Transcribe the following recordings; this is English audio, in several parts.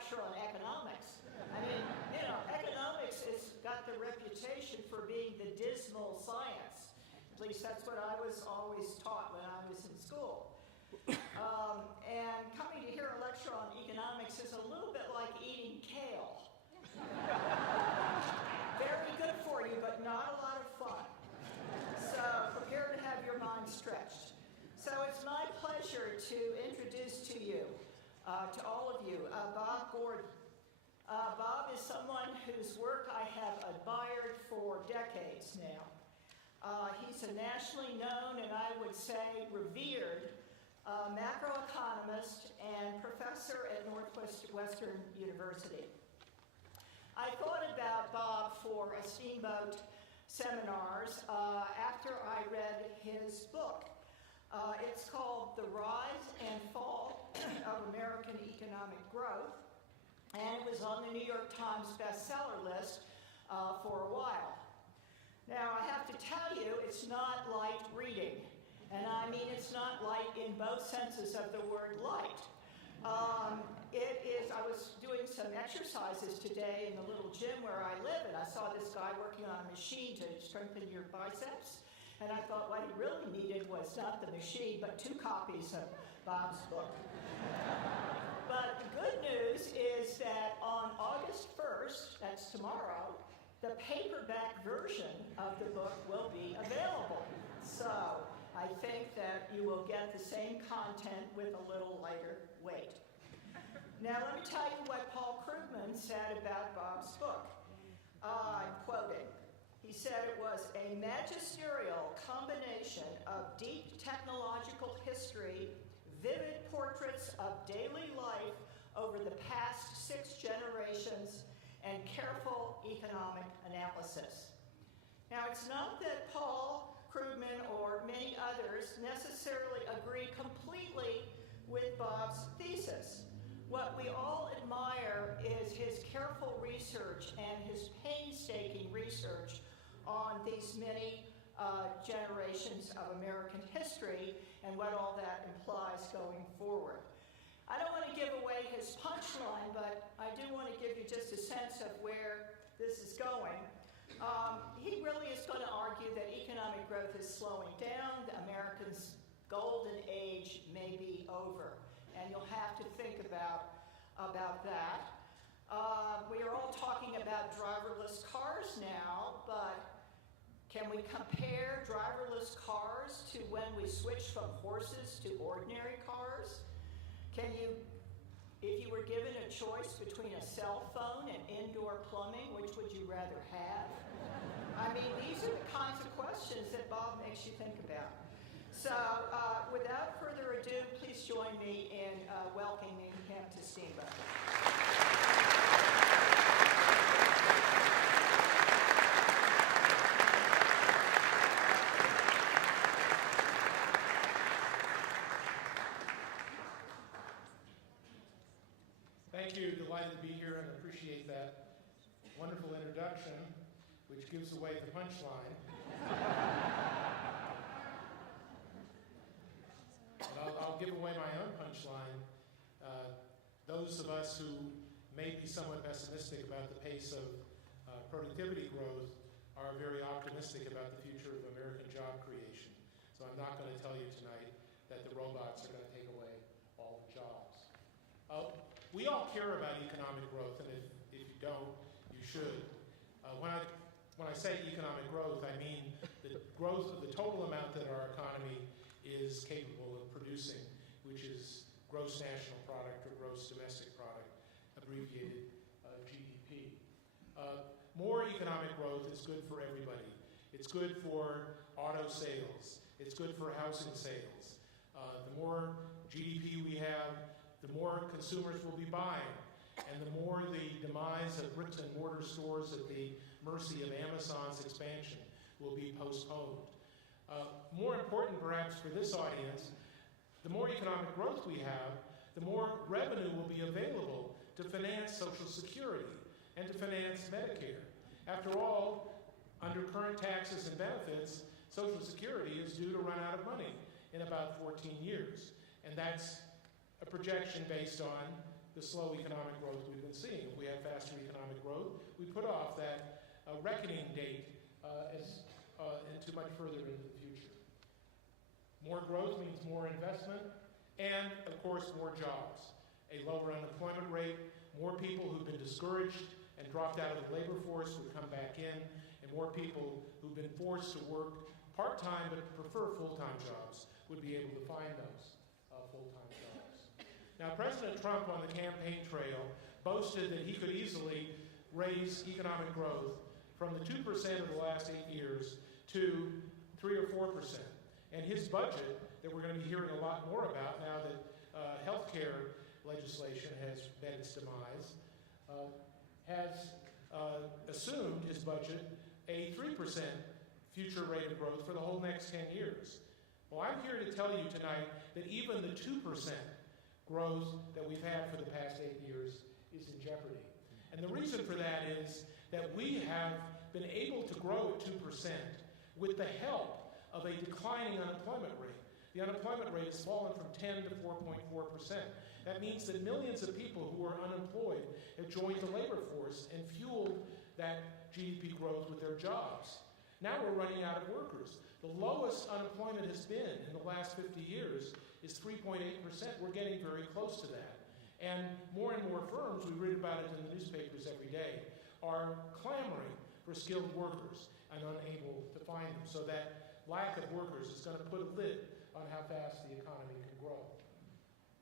lecture on economics. I mean, you know, economics has got the reputation for being the dismal science. At least that's what I was always taught when I was in school. And coming to hear a lecture on economics is a little bit like eating kale. Very good for you, but not a lot of fun. So prepare to have your mind stretched. So it's my pleasure to introduce to you, to all of you, Bob Gordon. Bob is someone whose work I have admired for decades now. He's a nationally known, and I would say revered, macroeconomist and professor at Northwestern University. I thought about Bob for a Steamboat seminars after I read his book. It's called The Rise and Fall of American Economic Growth, and it was on the New York Times bestseller list for a while. Now, I have to tell you, it's not light reading, and I mean it's not light in both senses of the word light. It is, I was doing some exercises today in the little gym where I live, and I saw this guy working on a machine to strengthen your biceps. And I thought what he really needed was not the machine, but 2 copies of Bob's book. But the good news is that on August 1st, that's tomorrow, the paperback version of the book will be available. So I think that you will get the same content with a little lighter weight. Now let me tell you what Paul Krugman said about Bob's book. I'm quoting. He said it was a magisterial combination of deep technological history, vivid portraits of daily life over the past 6 generations, and careful economic analysis. Now, it's not that Paul Krugman or many others necessarily agree completely with Bob's thesis. What we all admire is his careful research and his painstaking research on these many generations of American history and what all that implies going forward. I don't want to give away his punchline, but I do want to give you just a sense of where this is going. He really is going to argue that economic growth is slowing down. The Americans' golden age may be over, and you'll have to think about that. We are all talking about driverless cars now, but can we compare driverless cars to when we switched from horses to ordinary cars? Can you, if you were given a choice between a cell phone and indoor plumbing, which would you rather have? I mean, these are the kinds of questions that Bob makes you think about. So, without further ado, please join me in welcoming him to Steamboat. Thank you. Delighted to be here and appreciate that wonderful introduction, which gives away the punchline. But I'll give away my own punchline. Those of us who may be somewhat pessimistic about the pace of productivity growth are very optimistic about the future of American job creation. So I'm not going to tell you tonight that the robots are going to take away all the jobs. We all care about economic growth, and if you don't, you should. When I say economic growth, I mean the growth of the total amount that our economy is capable of producing, which is gross national product or gross domestic product, abbreviated GDP. More economic growth is good for everybody. It's good for auto sales. It's good for housing sales. The more GDP we have, the more consumers will be buying, and the more the demise of bricks and mortar stores at the mercy of Amazon's expansion will be postponed. More important perhaps for this audience, the more economic growth we have, the more revenue will be available to finance Social Security and to finance Medicare. After all, under current taxes and benefits, Social Security is due to run out of money in about 14 years, and that's a projection based on the slow economic growth we've been seeing. If we have faster economic growth, we put off that reckoning date into much further into the future. More growth means more investment and, of course, more jobs. A lower unemployment rate, more people who've been discouraged and dropped out of the labor force would come back in, and more people who've been forced to work part-time but prefer full-time jobs would be able to find those full-time jobs. Now, President Trump on the campaign trail boasted that he could easily raise economic growth from the 2% of the last 8 years to 3 or 4%. And his budget, that we're going to be hearing a lot more about now that health care legislation has met its demise, has assumed his budget a 3% future rate of growth for the whole next 10 years. Well, I'm here to tell you tonight that even the 2% growth that we've had for the past 8 years is in jeopardy. And the reason for that is that we have been able to grow at 2% with the help of a declining unemployment rate. The unemployment rate has fallen from 10 to 4.4%. That means that millions of people who are unemployed have joined the labor force and fueled that GDP growth with their jobs. Now we're running out of workers. The lowest unemployment has been in the last 50 years is 3.8%. We're getting very close to that. And more firms, we read about it in the newspapers every day, are clamoring for skilled workers and unable to find them. So that lack of workers is going to put a lid on how fast the economy can grow.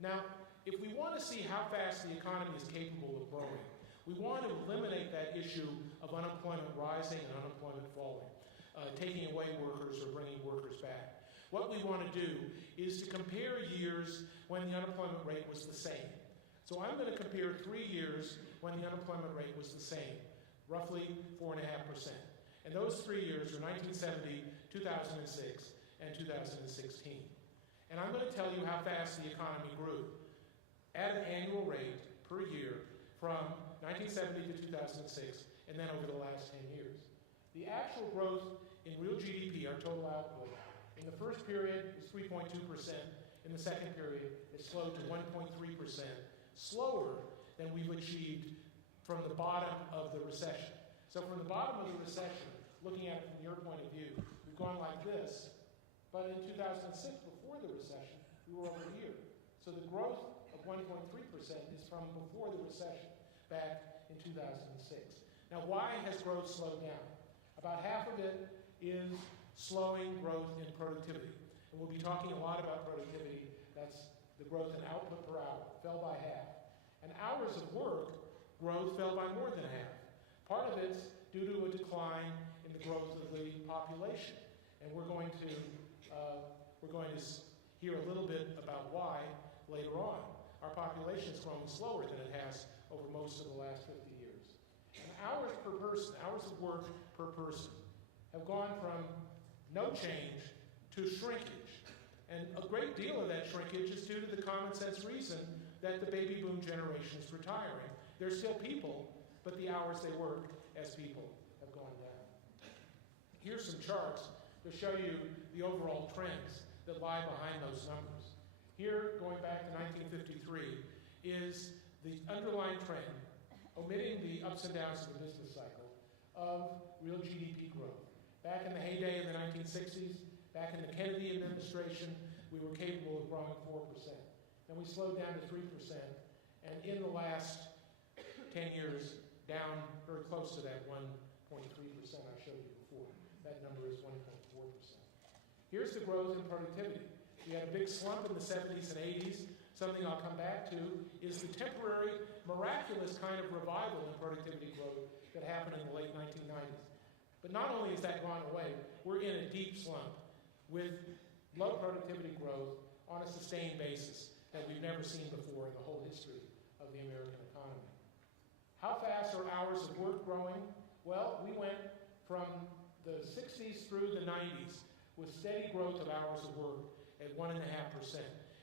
Now, if we want to see how fast the economy is capable of growing, we want to eliminate that issue of unemployment rising and unemployment falling, taking away workers or bringing workers back. What we want to do is to compare years when the unemployment rate was the same. So I'm going to compare 3 years when the unemployment rate was the same, roughly 4.5%. And those 3 years are 1970, 2006, and 2016. And I'm going to tell you how fast the economy grew at an annual rate per year from 1970 to 2006, and then over the last 10 years. The actual growth in real GDP, our total output, in the first period was 3.2%. In the second period, it slowed to 1.3%, slower than we've achieved from the bottom of the recession. So from the bottom of the recession, looking at it from your point of view, we've gone like this. But in 2006, before the recession, we were over here. So the growth of 1.3% is from before the recession, back in 2006. Now, why has growth slowed down? About half of it is slowing growth in productivity. And we'll be talking a lot about productivity. That's the growth in output per hour, fell by half. And hours of work growth fell by more than half. Part of it's due to a decline in the growth of the population. And we're going to hear a little bit about why later on. Our population is growing slower than it has over most of the last 50 years. And hours per person, hours of work per person, have gone from no change to shrinkage. And a great deal of that shrinkage is due to the common sense reason that the baby boom generation is retiring. They're still people, but the hours they work as people have gone down. Here's some charts to show you the overall trends that lie behind those numbers. Here, going back to 1953, is the underlying trend, omitting the ups and downs of the business cycle, of real GDP growth. Back in the heyday in the 1960s, back in the Kennedy administration, we were capable of growing 4%. Then we slowed down to 3%, and in the last 10 years, down very close to that 1.3% I showed you before. That number is 1.4%. Here's the growth in productivity. We had a big slump in the 70s and 80s. Something I'll come back to is the temporary, miraculous kind of revival in productivity growth that happened in the late 1990s. But not only has that gone away, we're in a deep slump with low productivity growth on a sustained basis that we've never seen before in the whole history of the American economy. How fast are hours of work growing? Well, we went from the 60s through the 90s with steady growth of hours of work at 1.5%.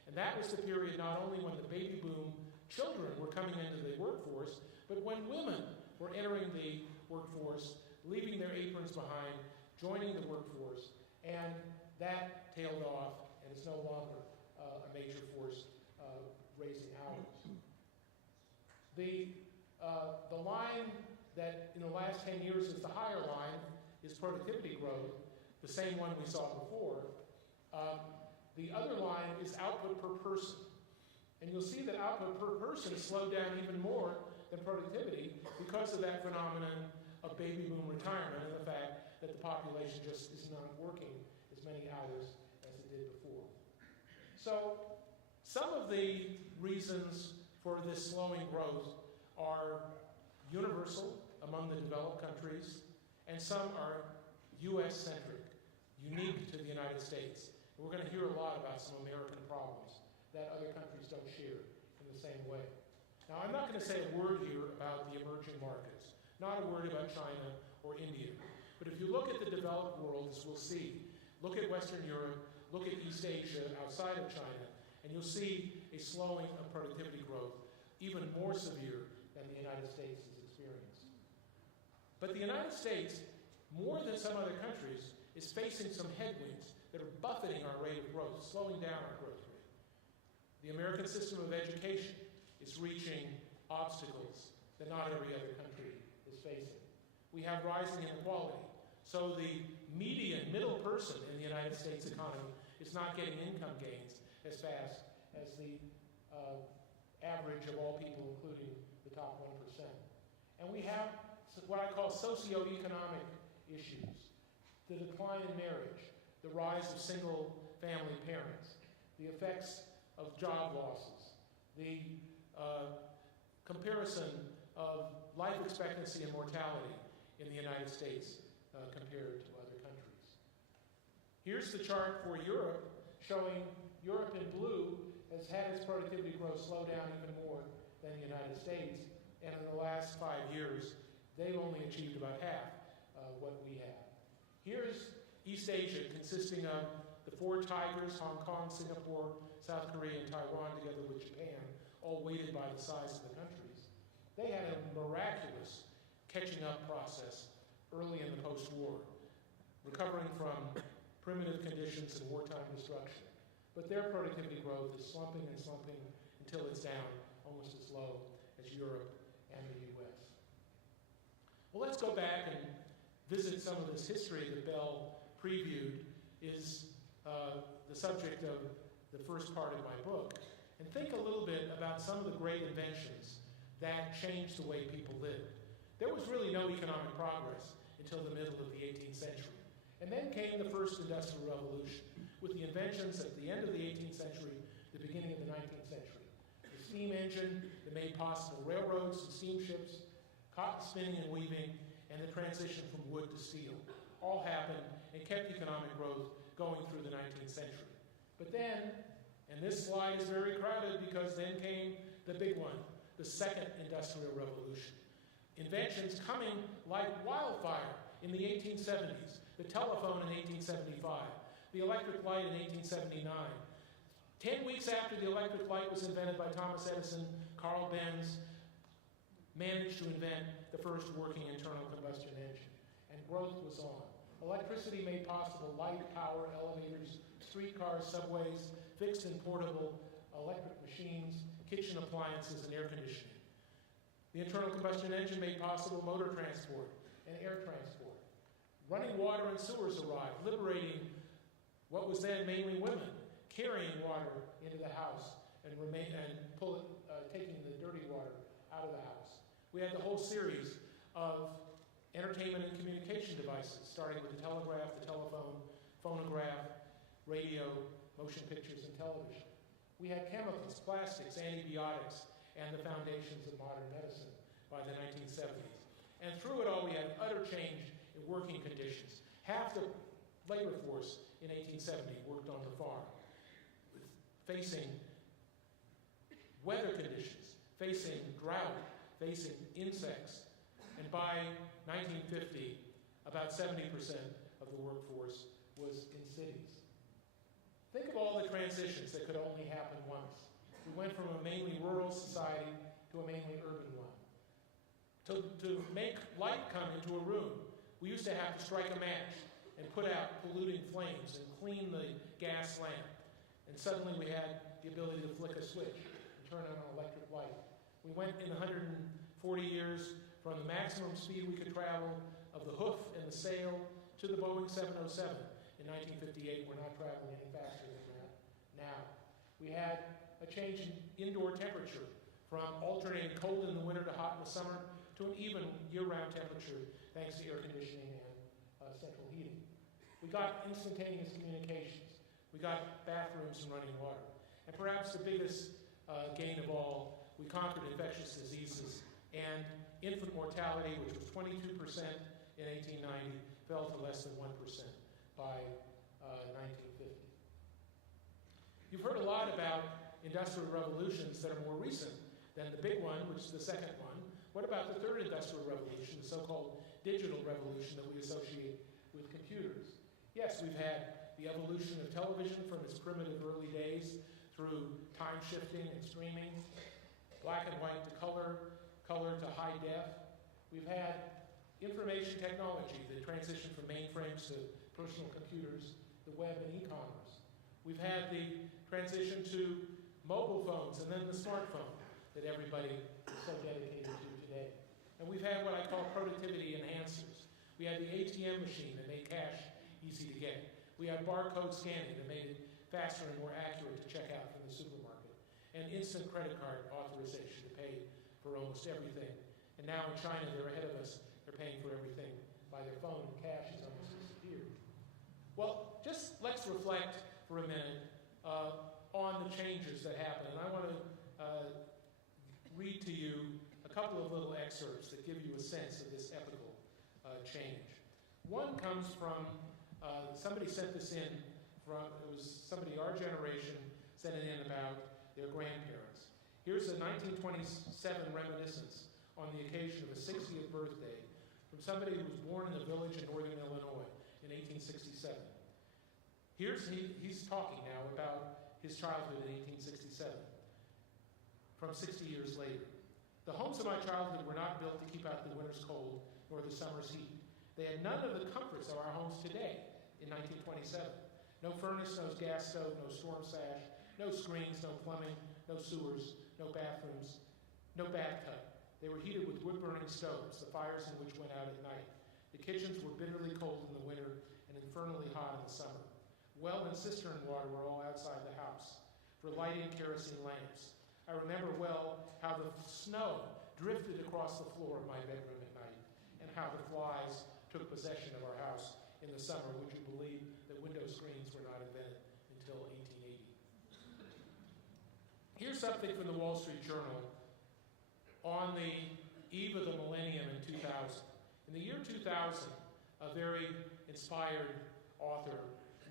And that was the period not only when the baby boom children were coming into the workforce, but when women were entering the workforce, leaving their aprons behind, joining the workforce, and that tailed off, and it's no longer a major force raising hours. The line that in the last 10 years is the higher line is productivity growth, the same one we saw before. The other line is output per person. And you'll see that output per person has slowed down even more than productivity because of that phenomenon of baby boom retirement and the fact that the population just is not working as many hours as it did before. So some of the reasons for this slowing growth are universal among the developed countries, and some are US-centric, unique to the United States. We're going to hear a lot about some American problems that other countries don't share in the same way. Now, I'm not going to say a word here about the emerging markets, not a word about China or India. But if you look at the developed world, as we'll see, look at Western Europe, look at East Asia outside of China, and you'll see a slowing of productivity growth even more severe than the United States has experienced. But the United States, more than some other countries, is facing some headwinds that are buffeting our rate of growth, slowing down our growth rate. The American system of education is reaching obstacles that not every other country is facing. We have rising inequality. So the median, middle person in the United States economy is not getting income gains as fast as the average of all people, including the top 1%. And we have what I call socioeconomic issues: the decline in marriage, the rise of single-family parents, the effects of job losses, the comparison of life expectancy and mortality in the United States compared to other countries. Here's the chart for Europe, showing Europe in blue has had its productivity growth slow down even more than the United States, and in the last 5 years, they've only achieved about half what we have. Here's East Asia, consisting of the four tigers: Hong Kong, Singapore, South Korea, and Taiwan, together with Japan, all weighted by the size of the countries. They had a miraculous catching up process early in the post-war, recovering from primitive conditions and wartime destruction. But their productivity growth is slumping and slumping until it's down almost as low as Europe and the US. Well, let's go back and visit some of this history that Bell previewed. Is the subject of the first part of my book. And think a little bit about some of the great inventions that changed the way people lived. There was really no economic progress until the middle of the 18th century. And then came the first industrial revolution, with the inventions at the end of the 18th century, the beginning of the 19th century. The steam engine that made possible railroads and steamships, cotton spinning and weaving, and the transition from wood to steel all happened and kept economic growth going through the 19th century. But then, and this slide is very crowded because then came the big one, the second industrial revolution. Inventions coming like wildfire in the 1870s, the telephone in 1875, the electric light in 1879. 10 weeks after the electric light was invented by Thomas Edison, Carl Benz managed to invent the first working internal combustion engine, and growth was on. Electricity made possible light, power, elevators, streetcars, subways, fixed and portable electric machines, kitchen appliances, and air conditioning. The internal combustion engine made possible motor transport and air transport. Running water and sewers arrived, liberating what was then mainly women, carrying water into the house and taking the dirty water out of the house. We had the whole series of entertainment and communication devices, starting with the telegraph, the telephone, phonograph, radio, motion pictures, and television. We had chemicals, plastics, antibiotics, and the foundations of modern medicine by the 1970s. And through it all, we had utter change in working conditions. Half the labor force in 1870 worked on the farm, facing weather conditions, facing drought, facing insects. And by 1950, about 70% of the workforce was in cities. Think of all the transitions that could only happen once. We went from a mainly rural society to a mainly urban one. To make light come into a room, we used to have to strike a match and put out polluting flames and clean the gas lamp. And suddenly we had the ability to flick a switch and turn on an electric light. We went in 140 years from the maximum speed we could travel of the hoof and the sail to the Boeing 707. In 1958, we're not traveling any faster than that now. We had a change in indoor temperature from alternating cold in the winter to hot in the summer to an even year-round temperature thanks to air conditioning and central heating. We got instantaneous communications. We got bathrooms and running water. And perhaps the biggest gain of all, we conquered infectious diseases, and infant mortality, which was 22% in 1890, fell to less than 1% by 1950. You've heard a lot about industrial revolutions that are more recent than the big one, which is the second one. What about the third industrial revolution, the so-called digital revolution that we associate with computers? Yes, we've had the evolution of television from its primitive early days through time shifting and streaming, black and white to color, color to high def. We've had information technology, the transition from mainframes to personal computers, the web and e-commerce. We've had the transition to mobile phones and then the smartphone that everybody is so dedicated to today. And we've had what I call productivity enhancers. We had the ATM machine that made cash easy to get. We had barcode scanning that made it faster and more accurate to check out from the supermarket. And instant credit card authorization to pay for almost everything. And now in China, they're ahead of us. They're paying for everything by their phone, and cash has almost disappeared. Well, just let's reflect for a minute on the changes that happen. And I want to read to you a couple of little excerpts that give you a sense of this epochal change. One comes from, somebody sent this in, it was somebody our generation sent it in about their grandparents. Here's a 1927 reminiscence on the occasion of a 60th birthday from somebody who was born in a village in northern Illinois in 1867. He's talking now about his childhood in 1867, from 60 years later. The homes of my childhood were not built to keep out the winter's cold nor the summer's heat. They had none of the comforts of our homes today in 1927. No furnace, no gas stove, no storm sash, no screens, no plumbing, no sewers, no bathrooms, no bathtub. They were heated with wood-burning stoves, the fires in which went out at night. The kitchens were bitterly cold in the winter and infernally hot in the summer. Well and cistern water were all outside the house for lighting kerosene lamps. I remember well how the snow drifted across the floor of my bedroom at night and how the flies took possession of our house in the summer. Would you believe that window screens were not invented until 1880? Here's something from the Wall Street Journal on the eve of the millennium in 2000. In the year 2000, a very inspired author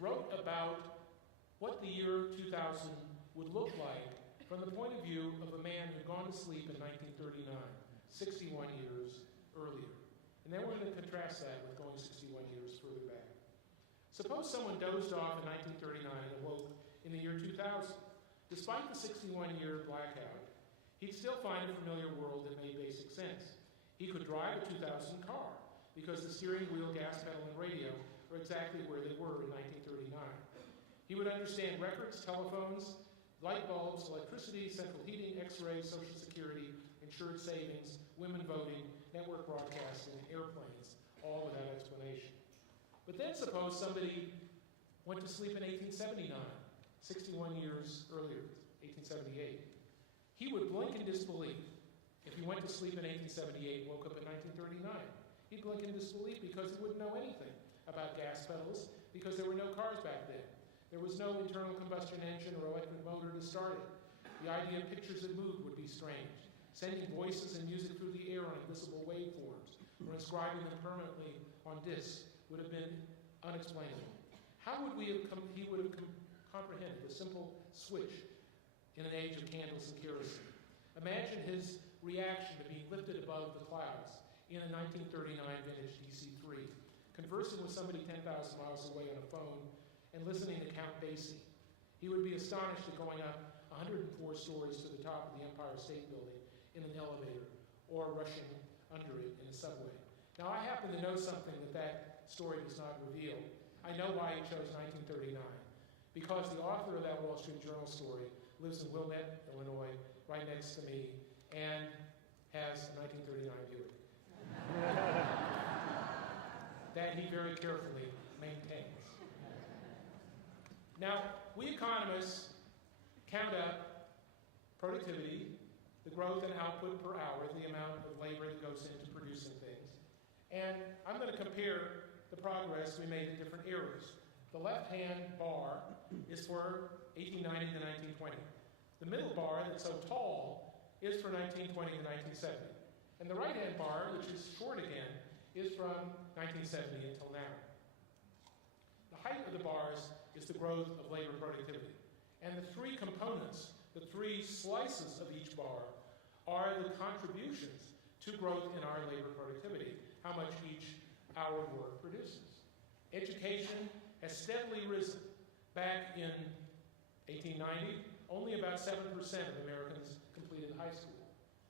wrote about what the year 2000 would look like from the point of view of a man who'd gone to sleep in 1939, 61 years earlier. And then we're going to contrast that with going 61 years further back. Suppose someone dozed off in 1939 and awoke in the year 2000. Despite the 61-year blackout, he'd still find a familiar world that made basic sense. He could drive a 2000 car because the steering wheel, gas pedal, and radio are exactly where they were in 1939. He would understand records, telephones, light bulbs, electricity, central heating, x-rays, social security, insured savings, women voting, network broadcasting, airplanes, all without explanation. But then suppose somebody went to sleep in 1879, 61 years earlier, 1878. He would blink in disbelief if he went to sleep in 1878 and woke up in 1939. He'd blink in disbelief because he wouldn't know anything about gas pedals because there were no cars back then. There was no internal combustion engine or electric motor to start it. The idea of pictures that moved would be strange. Sending voices and music through the air on invisible waveforms or inscribing them permanently on discs would have been unexplainable. How would he would have comprehended the simple switch in an age of candles and kerosene? Imagine his reaction to being lifted above the clouds in a 1939 vintage DC-3, conversing with somebody 10,000 miles away on a phone and listening to Count Basie. He would be astonished at going up 104 stories to the top of the Empire State Building in an elevator or rushing under it in a subway. Now, I happen to know something that story does not reveal. I know why he chose 1939, because the author of that Wall Street Journal story lives in Wilmette, Illinois, right next to me, and has a 1939 Buick that he very carefully maintains. Now, we economists count up productivity, the growth and output per hour, the amount of labor that goes into producing things. And I'm going to compare the progress we made in different eras. The left-hand bar is for 1890 to 1920. The middle bar, that's so tall, is for 1920 to 1970. And the right-hand bar, which is short again, is from 1970 until now. The height of the bars is the growth of labor productivity. And the three components, the three slices of each bar, are the contributions to growth in our labor productivity, how much each hour of work produces. Education has steadily risen. Back in 1890, only about 7% of Americans completed high school.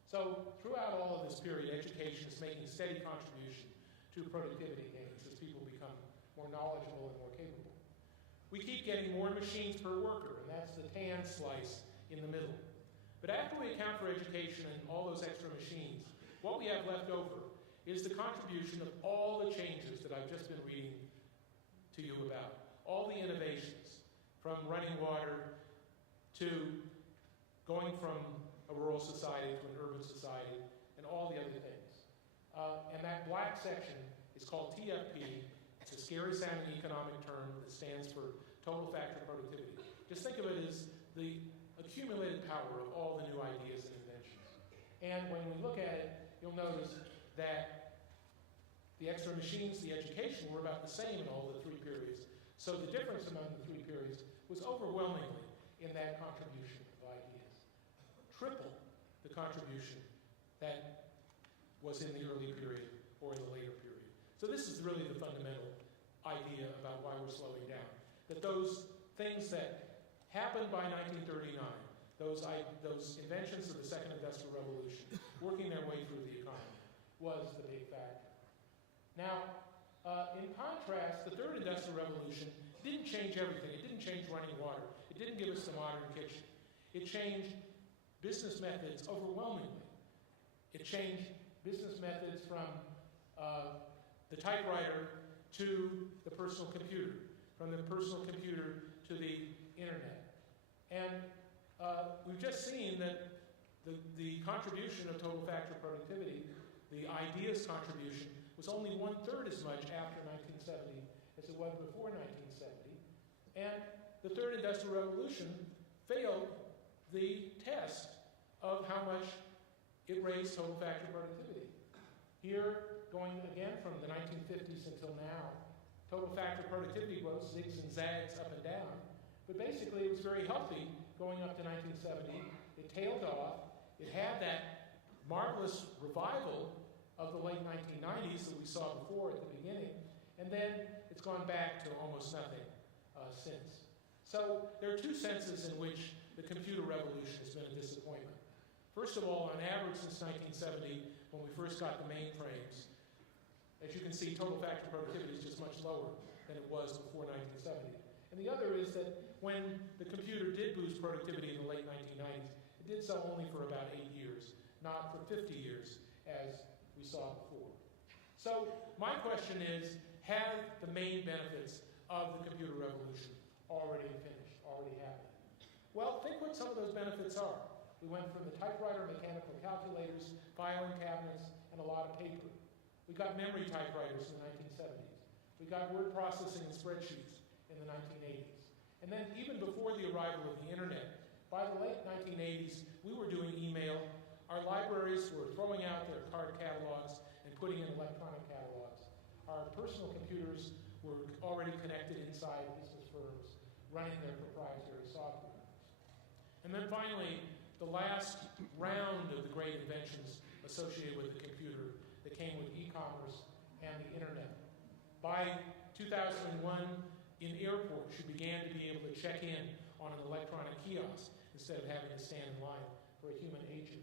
So throughout all of this period, education is making a steady contribution to productivity gains as people become more knowledgeable and more capable. We keep getting more machines per worker, and that's the tan slice in the middle. But after we account for education and all those extra machines, what we have left over is the contribution of all the changes that I've just been reading to you about, all the innovations, from running water to going from a rural society to an urban society, and all the other things. And that black section is called TFP. It's a scary-sounding economic term that stands for total factor productivity. Just think of it as the accumulated power of all the new ideas and inventions. And when we look at it, you'll notice that the extra machines, the education, were about the same in all the three periods. So the difference among the three periods was overwhelmingly in that contribution of ideas. Triple the contribution that was in the early period or in the later period. So this is really the fundamental idea about why we're slowing down. That those things that happened by 1939, those inventions of the Second Industrial Revolution, working their way through the economy, was the big factor. Now, in contrast, the Third Industrial Revolution didn't change everything. It didn't change running water. It didn't give us the modern kitchen. It changed business methods overwhelmingly. It changed business methods from the typewriter to the personal computer, from the personal computer to the internet. And we've just seen that the contribution of total factor productivity, the ideas contribution, was only 1/3 as much after 1970 as it was before 1970. And the Third Industrial Revolution failed the test of how much it raised total factor productivity. Here, going again from the 1950s until now, total factor productivity growth zigs and zags up and down. But basically, it was very healthy going up to 1970. It tailed off. It had that marvelous revival of the late 1990s that we saw before at the beginning. And then it's gone back to almost nothing since. So there are two senses in which the computer revolution has been a disappointment. First of all, on average since 1970, when we first got the mainframes, as you can see, total factor productivity is just much lower than it was before 1970. And the other is that when the computer did boost productivity in the late 1990s, it did so only for about 8 years, not for 50 years, as we saw before. So my question is, have the main benefits of the computer revolution already finished, already happened? Well, think what some of those benefits are. We went from the typewriter, mechanical calculators, filing cabinets, and a lot of paper. We got memory typewriters in the 1970s. We got word processing and spreadsheets in the 1980s. And then even before the arrival of the internet, by the late 1980s, we were doing email. Our libraries were throwing out their card catalogs and putting in electronic catalogs. Our personal computers were already connected inside business firms, running their proprietary software. And then finally, the last round of the great inventions associated with the computer that came with e-commerce and the internet. By 2001, in airports, you began to be able to check in on an electronic kiosk instead of having to stand in line for a human agent.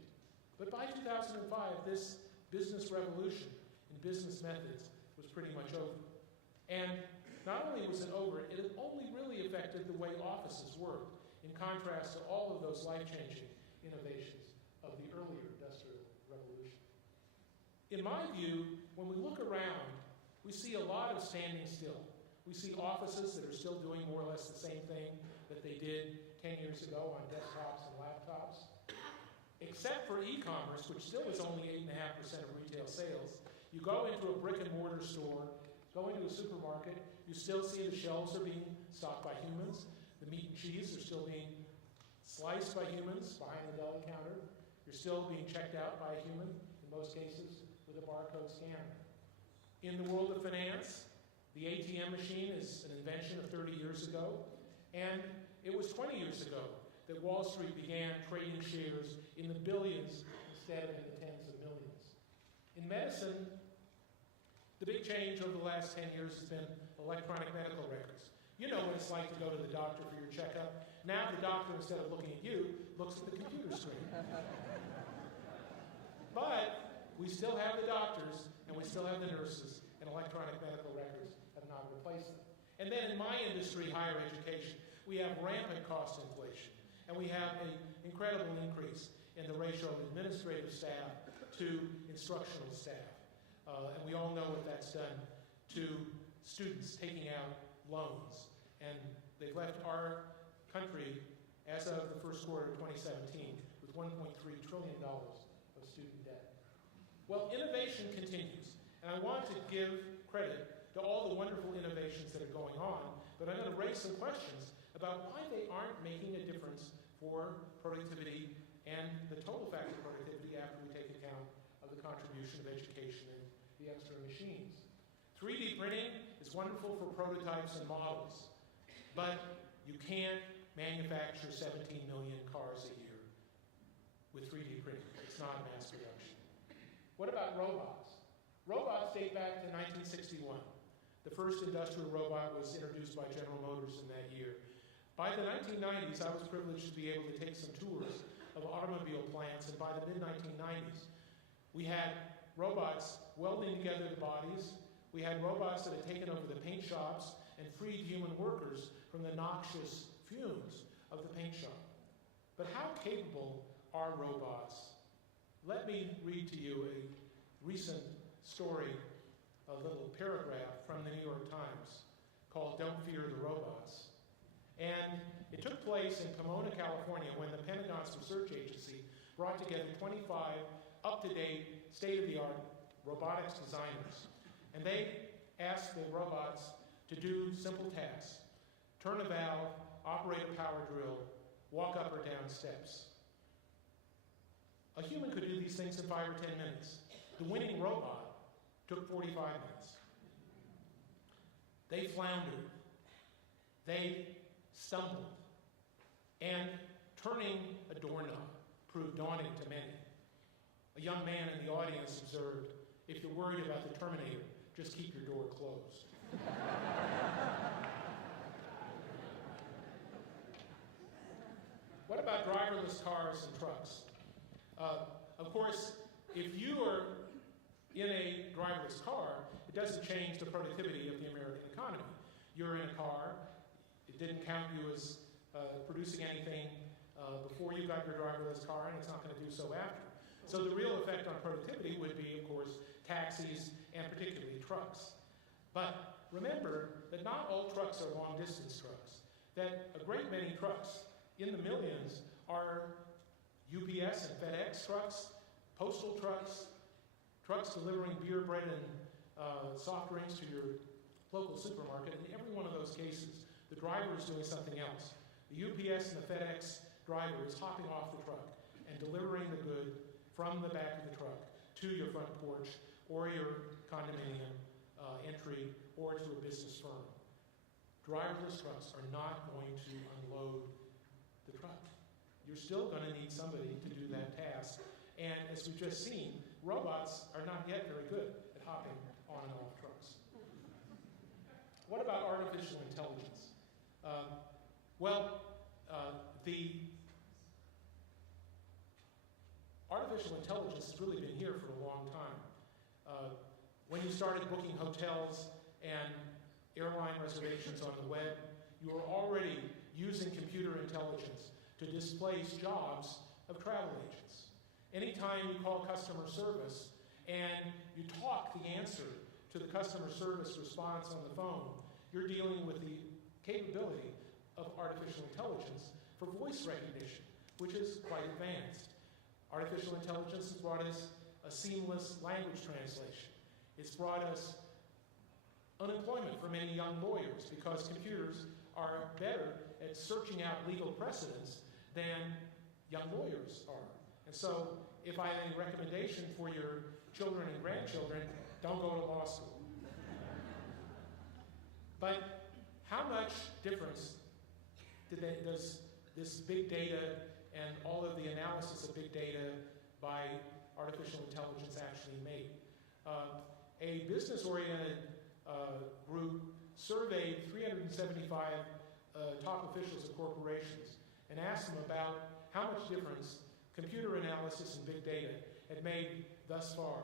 But by 2005, this business revolution in business methods was pretty much over. And not only was it over, it only really affected the way offices worked, in contrast to all of those life-changing innovations of the earlier industrial In my view, when we look around, we see a lot of standing still. We see offices that are still doing more or less the same thing that they did 10 years ago on desktops and laptops. Except for e-commerce, which still is only 8.5% of retail sales. You go into a brick and mortar store, go into a supermarket, you still see the shelves are being stocked by humans. The meat and cheese are still being sliced by humans behind the deli counter. You're still being checked out by a human, in most cases, with a barcode scanner. In the world of finance, the ATM machine is an invention of 30 years ago, and it was 20 years ago that Wall Street began trading shares in the billions instead of in the tens of millions. In medicine, the big change over the last 10 years has been electronic medical records. You know what it's like to go to the doctor for your checkup. Now the doctor, instead of looking at you, looks at the computer screen. But we still have the doctors, and we still have the nurses, and electronic medical records have not replaced them. And then in my industry, higher education, we have rampant cost inflation, and we have an incredible increase in the ratio of administrative staff to instructional staff. And we all know what that's done to students taking out loans. And they've left our country, as of the first quarter of 2017, with $1.3 trillion of student debt. Well, innovation continues. And I want to give credit to all the wonderful innovations that are going on, but I'm going to raise some questions about why they aren't making a difference for productivity and the total factor of productivity after we take account of the contribution of education and the extra machines. 3D printing is wonderful for prototypes and models, but you can't manufacture 17 million cars a year with 3D printing. It's not a mass production. What about robots? Robots date back to 1961. The first industrial robot was introduced by General Motors in that year. By the 1990s, I was privileged to be able to take some tours of automobile plants, and by the mid-1990s, we had robots welding together the bodies. We had robots that had taken over the paint shops and freed human workers from the noxious fumes of the paint shop. But how capable are robots? Let me read to you a recent story, a little paragraph from the New York Times called "Don't Fear the Robots." And it took place in Pomona, California, when the Pentagon's research agency brought together 25 up-to-date, state-of-the-art robotics designers. And they asked the robots to do simple tasks: turn a valve, operate a power drill, walk up or down steps. A human could do these things in 5 or 10 minutes. The winning robot took 45 minutes. They floundered. They stumbled. And turning a doorknob proved daunting to many. A young man in the audience observed, "If you're worried about the Terminator, just keep your door closed." What about driverless cars and trucks? Of course, if you are in a driverless car, it doesn't change the productivity of the American economy. You're in a car, it didn't count you as producing anything before you got your driverless car, and it's not going to do so after. So the real effect on productivity would be, of course, taxis and particularly trucks. But remember that not all trucks are long-distance trucks, that a great many trucks, in the millions, are UPS and FedEx trucks, postal trucks, trucks delivering beer, bread, and soft drinks to your local supermarket. In every one of those cases, the driver is doing something else. The UPS and the FedEx driver is hopping off the truck and delivering the good from the back of the truck to your front porch or your condominium entry or to a business firm. Driverless trucks are not going to unload the truck. You're still going to need somebody to do that task. And as we've just seen, robots are not yet very good at hopping on and off trucks. What about artificial intelligence? The artificial intelligence has really been here for a long time. When you started booking hotels and airline reservations on the web, you were already using computer intelligence to displace jobs of travel agents. Anytime you call customer service and you talk the answer to the customer service response on the phone, you're dealing with the capability of artificial intelligence for voice recognition, which is quite advanced. Artificial intelligence has brought us a seamless language translation. It's brought us unemployment for many young lawyers because computers are better at searching out legal precedents than young lawyers are. And so, if I have any recommendation for your children and grandchildren, don't go to law school. But how much difference does this big data and all of the analysis of big data by artificial intelligence actually make? A business-oriented group surveyed 375 top officials of corporations and asked them about how much difference computer analysis and big data had made thus far.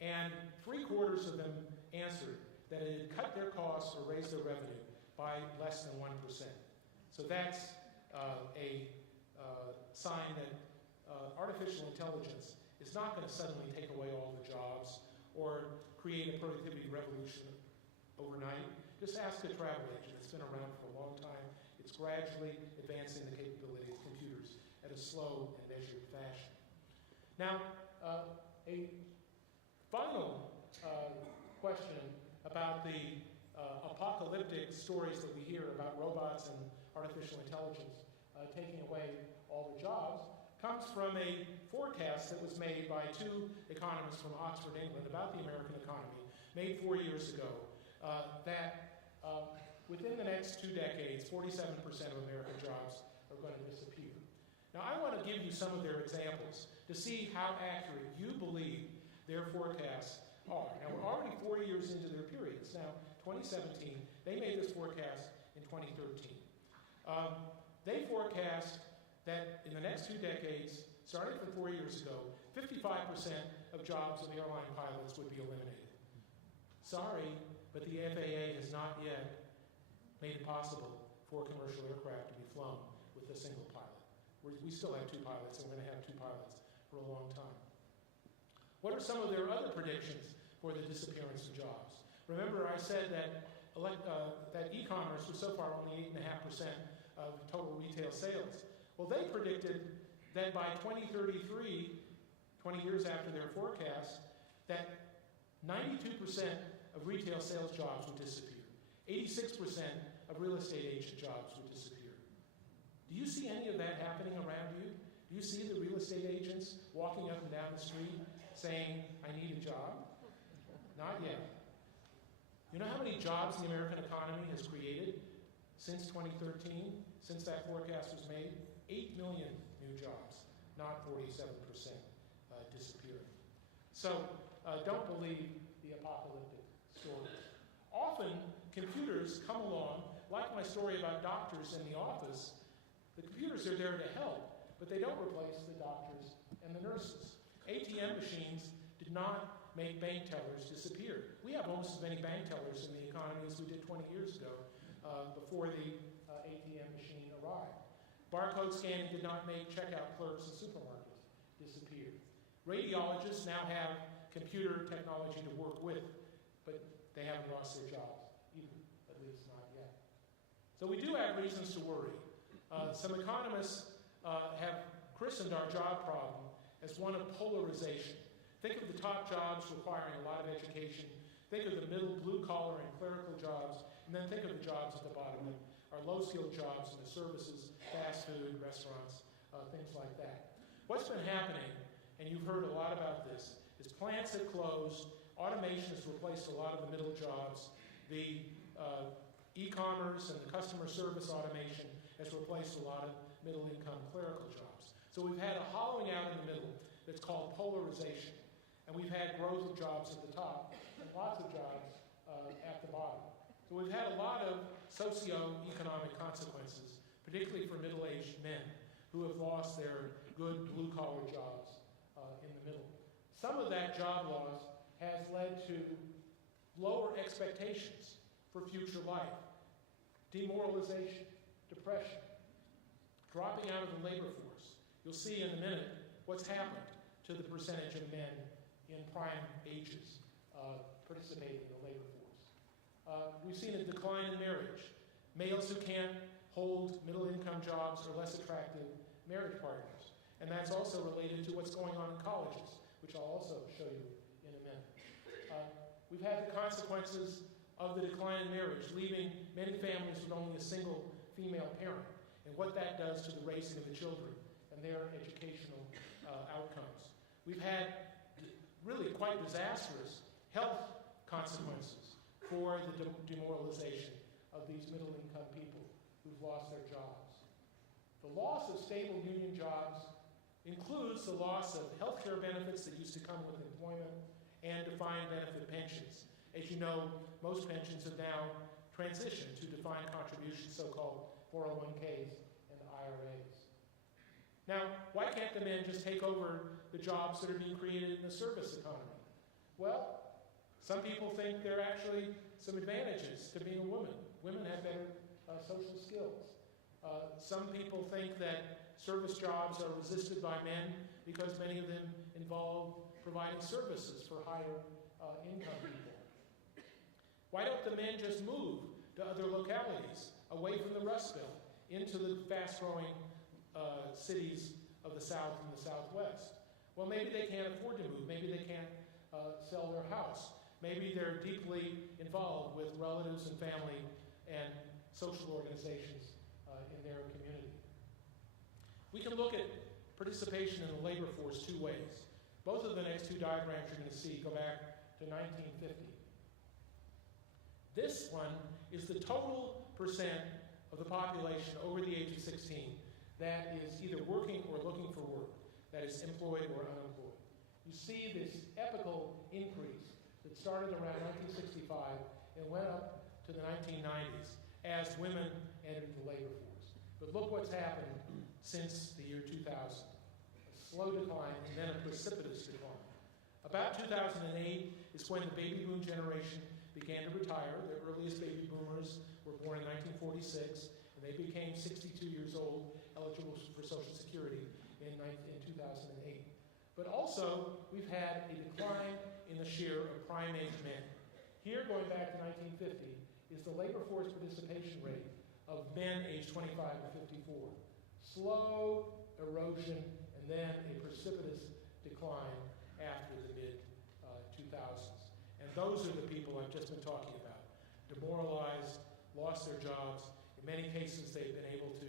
And 3/4 of them answered that it had cut their costs or raised their revenue by less than 1%. So that's a sign that artificial intelligence is not going to suddenly take away all the jobs or create a productivity revolution overnight. Just ask a travel agent. It's been around for a long time. It's gradually advancing the capability of computers at a slow and measured fashion. Now, a final question about the apocalyptic stories that we hear about robots and artificial intelligence taking away all the jobs comes from a forecast that was made by two economists from Oxford, England, about the American economy, made 4 years ago, that within the next 2 decades, 47% of American jobs are going to disappear. Now, I want to give you some of their examples to see how accurate you believe their forecasts are. Now, we're already 4 years into their period. It's now 2017. They made this forecast in 2013. They forecast that in the next 2 decades, starting from 4 years ago, 55% of jobs of airline pilots would be eliminated. Sorry, but the FAA has not yet made it possible for commercial aircraft to be flown with a single pilot. We still have 2 pilots, and we're going to have 2 pilots for a long time. What are some of their other predictions for the disappearance of jobs? Remember, I said that e-commerce was so far only 8.5% of total retail sales. Well, they predicted that by 2033, 20 years after their forecast, that 92% of retail sales jobs would disappear. 86% of real estate agent jobs would disappear. Do you see any of that happening around you? Do you see the real estate agents walking up and down the street saying, I need a job? Not yet. You know how many jobs the American economy has created since 2013, since that forecast was made? 8 million new jobs, not 47% disappearing. So don't believe the apocalyptic stories. Often, computers come along, like my story about doctors in the office. The computers are there to help, but they don't replace the doctors and the nurses. ATM machines did not make bank tellers disappear. We have almost as many bank tellers in the economy as we did 20 years ago before the ATM machine arrived. Barcode scanning did not make checkout clerks in supermarkets disappear. Radiologists now have computer technology to work with, but they haven't lost their jobs either, at least not yet. So we do have reasons to worry. Some economists have christened our job problem as one of polarization. Think of the top jobs requiring a lot of education. Think of the middle blue-collar and clerical jobs, and then think of the jobs at the bottom, our low-skilled jobs in the services, fast food, restaurants, things like that. What's been happening, and you've heard a lot about this, is plants have closed, automation has replaced a lot of the middle jobs, the e-commerce and the customer service automation has replaced a lot of middle-income clerical jobs. So we've had a hollowing out in the middle that's called polarization. And we've had growth of jobs at the top and lots of jobs at the bottom. So we've had a lot of socio-economic consequences, particularly for middle-aged men who have lost their good blue-collar jobs in the middle. Some of that job loss has led to lower expectations for future life, demoralization, depression, dropping out of the labor force. You'll see in a minute what's happened to the percentage of men in prime ages participating in the labor force. We've seen a decline in marriage. Males who can't hold middle-income jobs are less attractive marriage partners. And that's also related to what's going on in colleges, which I'll also show you in a minute. We've had the consequences of the decline in marriage, leaving many families with only a single female parent, and what that does to the raising of the children and their educational outcomes. We've had really quite disastrous health consequences for the demoralization of these middle-income people who've lost their jobs. The loss of stable union jobs includes the loss of health care benefits that used to come with employment and defined benefit pensions. As you know, most pensions have now transitioned to defined contributions, so-called 401ks and IRAs. Now, why can't the men just take over the jobs that are being created in the service economy? Well, some people think there are actually some advantages to being a woman. Women have better social skills. Some people think that service jobs are resisted by men because many of them involve providing services for higher income people. Why don't the men just move to other localities, away from the Rust Belt, into the fast-growing cities of the South and the Southwest? Well, maybe they can't afford to move. Maybe they can't sell their house. Maybe they're deeply involved with relatives and family and social organizations in their community. We can look at participation in the labor force two ways. Both of the next two diagrams you're going to see go back to 1950. This one is the total percent of the population over the age of 16 that is either working or looking for work, that is employed or unemployed. You see this epical increase that started around 1965 and went up to the 1990s as women entered the labor force. But look what's happened since the year 2000. A slow decline and then a precipitous decline. About 2008 is when the baby boom generation began to retire. The earliest baby boomers were born in 1946, and they became 62 years old, eligible for Social Security in 2008. But also, we've had a decline in the share of prime-age men. Here, going back to 1950, is the labor force participation rate of men aged 25 to 54. Slow erosion and then a precipitous decline after the mid-2000s. And those are the people I've just been talking about. Demoralized, lost their jobs. In many cases, they've been able to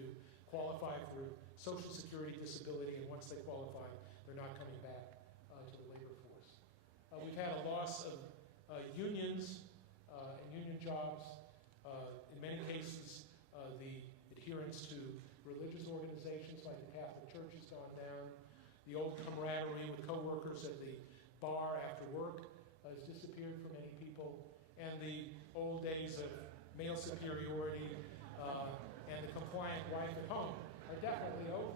qualify for Social Security disability, and once they qualify, they're not coming back to the labor force. We've had a loss of unions and union jobs. In many cases, the adherence to religious organizations like the Catholic Church has gone down. The old camaraderie with coworkers at the bar after work has disappeared for many people. And the old days of male superiority and the compliant wife at home are definitely over.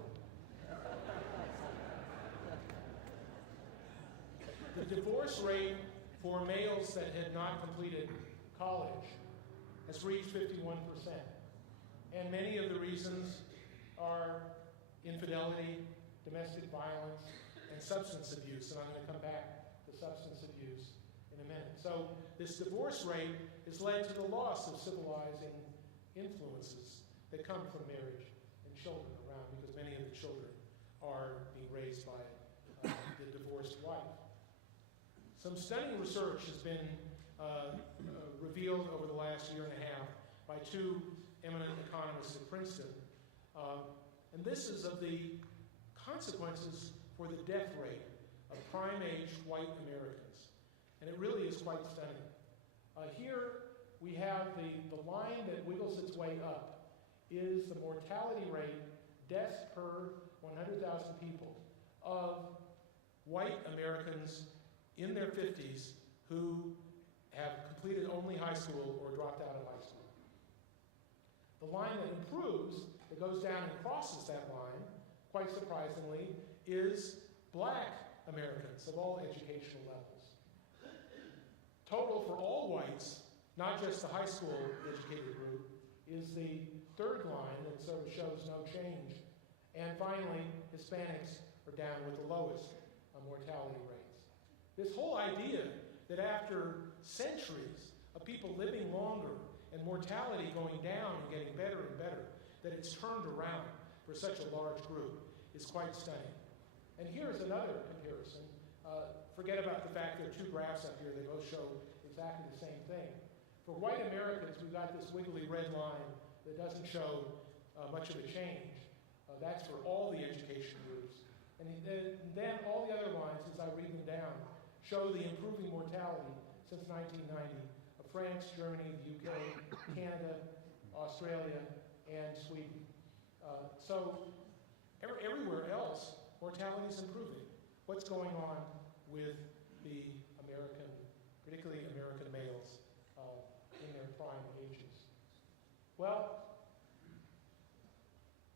The divorce rate for males that had not completed college has reached 51%. And many of the reasons are infidelity, domestic violence, and substance abuse. And I'm going to come back to substance abuse in a minute. So this divorce rate has led to the loss of civilizing influences that come from marriage and children around, because many of the children are being raised by the divorced wife. Some stunning research has been revealed over the last year and a half by two eminent economists at Princeton. And this is of the consequences for the death rate of prime-age white Americans. And it really is quite stunning. Here we have the line that wiggles its way up is the mortality rate, deaths per 100,000 people, of white Americans in their 50s who have completed only high school or dropped out of high school. The line that improves, that goes down and crosses that line, quite surprisingly, is black Americans of all educational levels. Total for all whites, not just the high school educated group, is the third line that sort of shows no change. And finally, Hispanics are down with the lowest mortality rates. This whole idea that after centuries of people living longer and mortality going down and getting better and better, that it's turned around for such a large group is quite stunning. And here's another comparison. Forget about the fact there are two graphs up here. They both show exactly the same thing. For white Americans, we've got this wiggly red line that doesn't show much of a change. That's for all the education groups. And then all the other lines, as I read them down, show the improving mortality since 1990 of France, Germany, the UK, Canada, Australia, and Sweden. So everywhere else, mortality is improving. What's going on with the American, particularly American males in their prime ages? Well,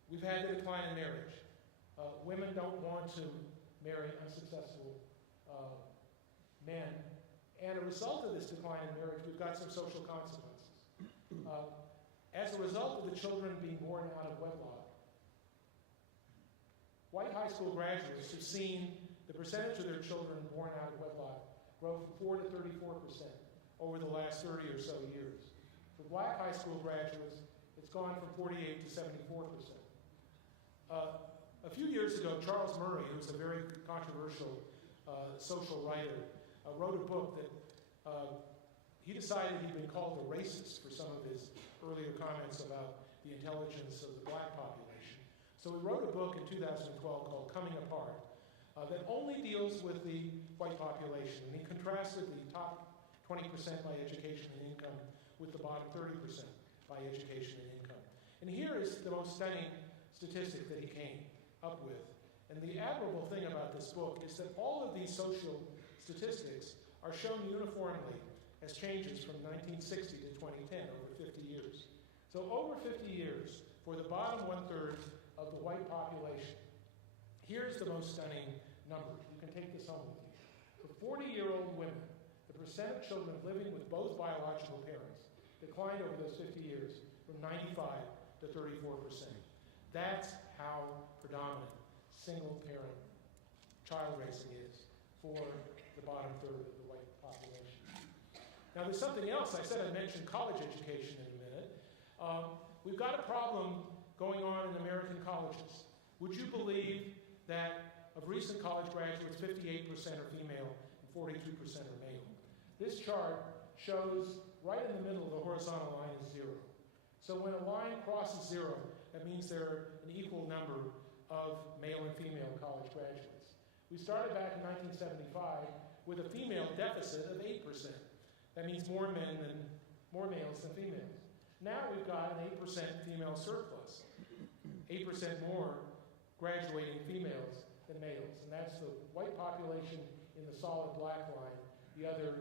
we've had the decline in marriage. Women don't want to marry unsuccessful men. And a result of this decline in marriage, we've got some social consequences. As a result of the children being born out of wedlock, white high school graduates have seen the percentage of their children born out of wedlock grow from 4 to 34% over the last 30 or so years. For black high school graduates, it's gone from 48 to 74%. A few years ago, Charles Murray, who's a very controversial social writer, wrote a book that he decided he'd been called a racist for some of his earlier comments about the intelligence of the black population. So he wrote a book in 2012 called Coming Apart that only deals with the white population. And he contrasted the top 20% by education and income with the bottom 30% by education and income. And here is the most stunning statistic that he came up with. And the admirable thing about this book is that all of these social statistics are shown uniformly as changes from 1960 to 2010, over 50 years. So over 50 years, for the bottom one-third of the white population, here's the most stunning number. You can take this home with you. For 40-year-old women, the percent of children living with both biological parents declined over those 50 years from 95 to 34%. That's how predominant single-parent child raising is for the bottom third of the white population. Now, there's something else. I said I'd mention college education in a minute. We've got a problem going on in American colleges. Would you believe that of recent college graduates, 58% are female and 42% are male? This chart shows right in the middle of the horizontal line is 0. So when a line crosses 0, that means there are an equal number of male and female college graduates. We started back in 1975 with a female deficit of 8%. That means more males than females. Now we've got an 8% female surplus. 8% more graduating females than males. And that's the white population in the solid black line. The other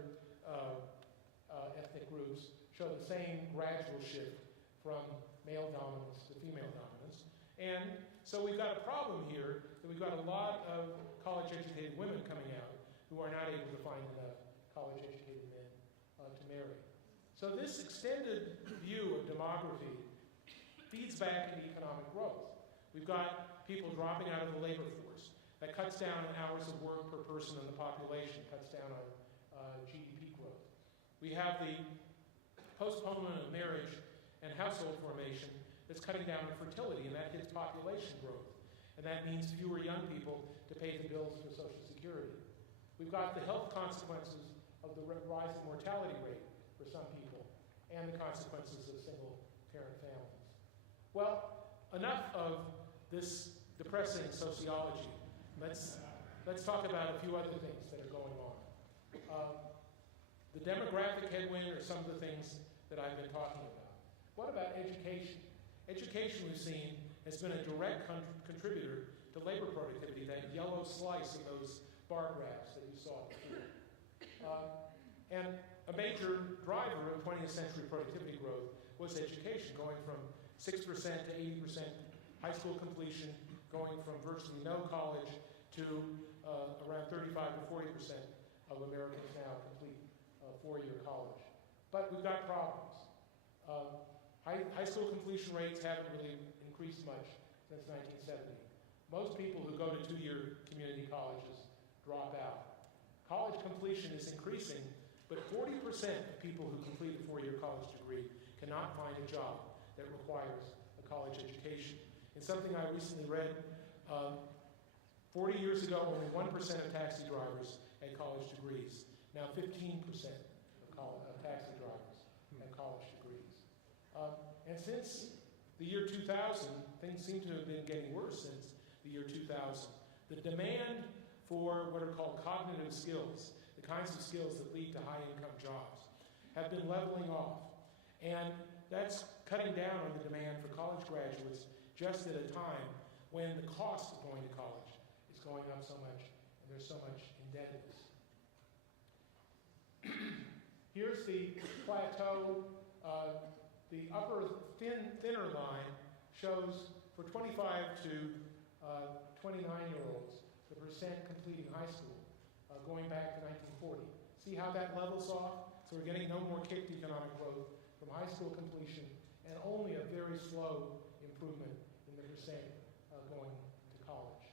ethnic groups show the same gradual shift from male dominance to female dominance. And so we've got a problem here that we've got a lot of college-educated women coming out who are not able to find enough college-educated men to marry. So this extended view of demography feeds back into economic growth. We've got people dropping out of the labor force. That cuts down on hours of work per person in the population, cuts down on GDP growth. We have the postponement of marriage and household formation that's cutting down on fertility, and that hits population growth. And that means fewer young people to pay the bills for Social Security. We've got the health consequences of the rising mortality rate for some people and the consequences of single-parent families. Well, enough of this depressing sociology. Let's talk about a few other things that are going on. The demographic headwind are some of the things that I've been talking about. What about education? Education, we've seen, has been a direct contributor to labor productivity, that yellow slice of those bar graphs that you saw before. And a major driver of 20th century productivity growth was education, going from 6% to 80% high school completion, going from virtually no college to around 35 to 40% of Americans now complete four-year college. But we've got problems. High school completion rates haven't really increased much since 1970. Most people who go to two-year community colleges drop out. college completion is increasing, but 40% of people who complete a four-year college degree cannot find a job that requires a college education. In something I recently read, 40 years ago, only 1% of taxi drivers had college degrees. Now 15% of taxi drivers have college degrees. And since the year 2000, things seem to have been getting worse since the year 2000. The demand for what are called cognitive skills, the kinds of skills that lead to high-income jobs, have been leveling off. And that's cutting down on the demand for college graduates just at a time when the cost of going to college is going up so much and there's so much indebtedness. Here's the plateau. The upper thinner line shows for 25 to 29-year-olds the percent completing high school going back to 1940. See how that levels off? So we're getting no more kicked economic growth from high school completion and only a very slow improvement in the percent going to college.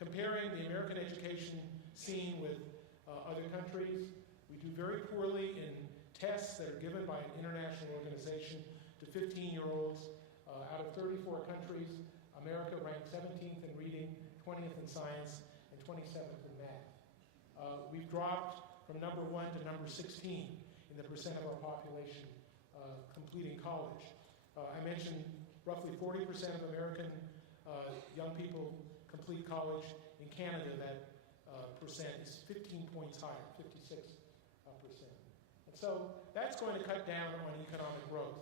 Comparing the American education scene with other countries, we do very poorly in tests that are given by an international organization to 15-year-olds. Out of 34 countries, America ranked 17th in reading, 20th in science, and 27th in math. We've dropped from number 1 to number 16 in the percent of our population completing college. I mentioned roughly 40% of American young people complete college. In Canada, that percent is 15 points higher, 56%. And so that's going to cut down on economic growth.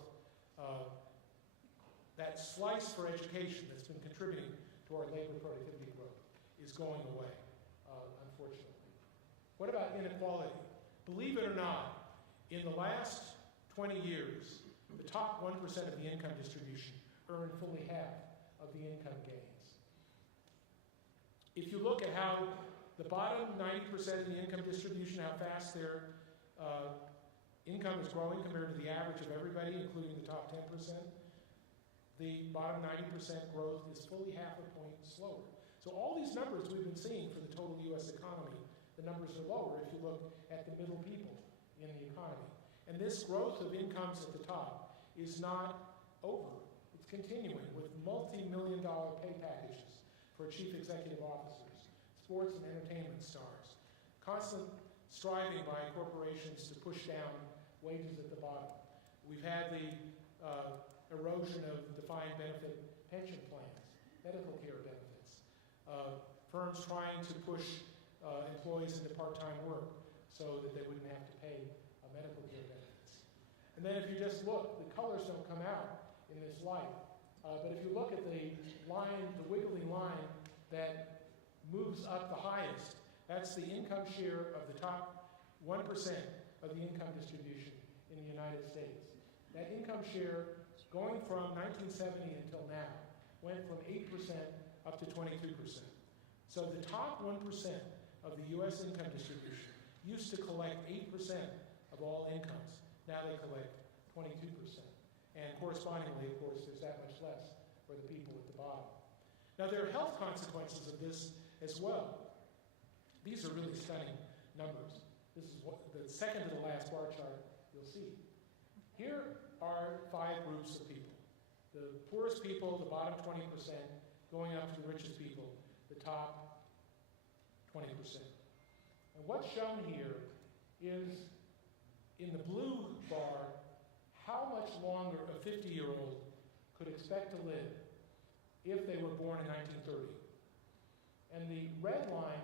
That slice for education that's been contributing to our labor productivity growth is going away, unfortunately. What about inequality? Believe it or not, in the last 20 years, the top 1% of the income distribution earned fully half of the income gains. If you look at how the bottom 90% of the income distribution, how fast their income is growing compared to the average of everybody, including the top 10%, the bottom 90% growth is fully half a point slower. So all these numbers we've been seeing for the total U.S. economy, the numbers are lower if you look at the middle people in the economy. And this growth of incomes at the top is not over. It's continuing with multi-million-dollar pay packages for chief executive officers, sports and entertainment stars, constant striving by corporations to push down wages at the bottom. We've had the erosion of defined benefit pension plans, medical care benefits, firms trying to push employees into part-time work so that they wouldn't have to pay medical care benefits. And then if you just look, the colors don't come out in this light, but if you look at the line, the wiggly line that moves up the highest, that's the income share of the top 1% of the income distribution in the United States. That income share, going from 1970 until now, went from 8% up to 22%. So the top 1% of the U.S. income distribution used to collect 8% of all incomes. Now they collect 22%. And correspondingly, of course, there's that much less for the people at the bottom. Now there are health consequences of this as well. These are really stunning numbers. This is the second to the last bar chart you'll see. Here are 5 groups of people. The poorest people, the bottom 20%, going up to the richest people, the top 20%. And what's shown here is, in the blue bar, how much longer a 50-year-old could expect to live if they were born in 1930. And the red line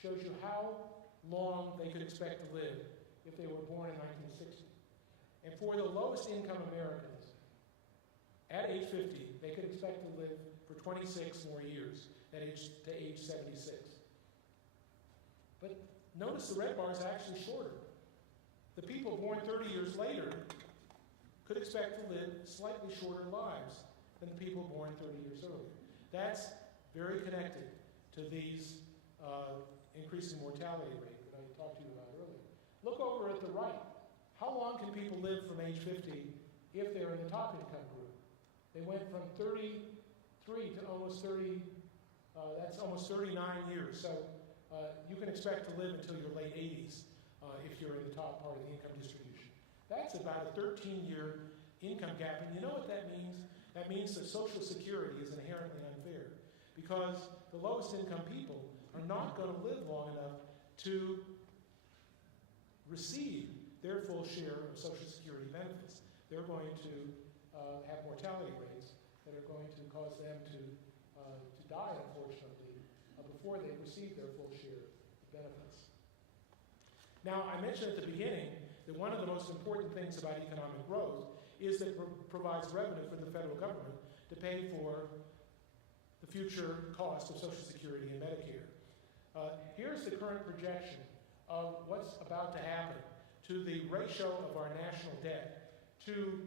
shows you how long they could expect to live if they were born in 1960. And for the lowest income Americans, at age 50, they could expect to live for 26 more years, to age 76. But notice the red bar is actually shorter. The people born 30 years later could expect to live slightly shorter lives than the people born 30 years earlier. That's very connected to these increasing mortality rate that I talked to you about earlier. Look over at the right. How long can people live from age 50 if they're in the top income group? They went from 33 to almost 30, that's almost 39 years. So you can expect to live until your late 80s if you're in the top part of the income distribution. That's about a 13-year income gap, and you know what that means? That means that Social Security is inherently unfair because the lowest income people are not going to live long enough to receive their full share of Social Security benefits. They're going to have mortality rates that are going to cause them to die, unfortunately, before they receive their full share of benefits. Now, I mentioned at the beginning that one of the most important things about economic growth is that it provides revenue for the federal government to pay for the future cost of Social Security and Medicare. Here's the current projection of what's about to happen to the ratio of our national debt to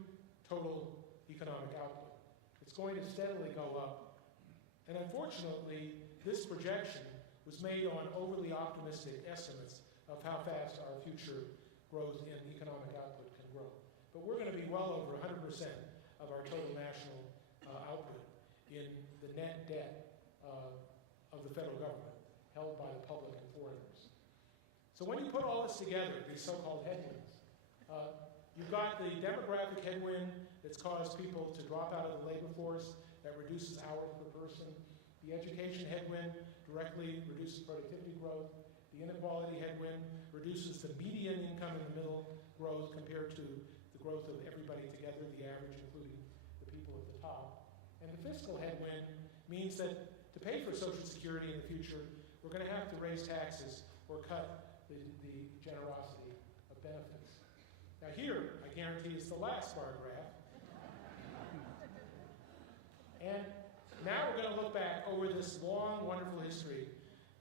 total economic output. It's going to steadily go up. And unfortunately, this projection was made on overly optimistic estimates of how fast our future growth in economic output can grow. But we're going to be well over 100% of our total national output in the net debt of the federal government, held by the public and foreigners. So when you put all this together, these so-called headwinds, you've got the demographic headwind that's caused people to drop out of the labor force, that reduces hours per person. The education headwind directly reduces productivity growth. The inequality headwind reduces the median income in the middle growth compared to the growth of everybody together, the average, including the people at the top. And the fiscal headwind means that to pay for Social Security in the future, we're going to have to raise taxes or cut the generosity of benefits. Now here, I guarantee, is the last bar graph. And now we're going to look back over this long, wonderful history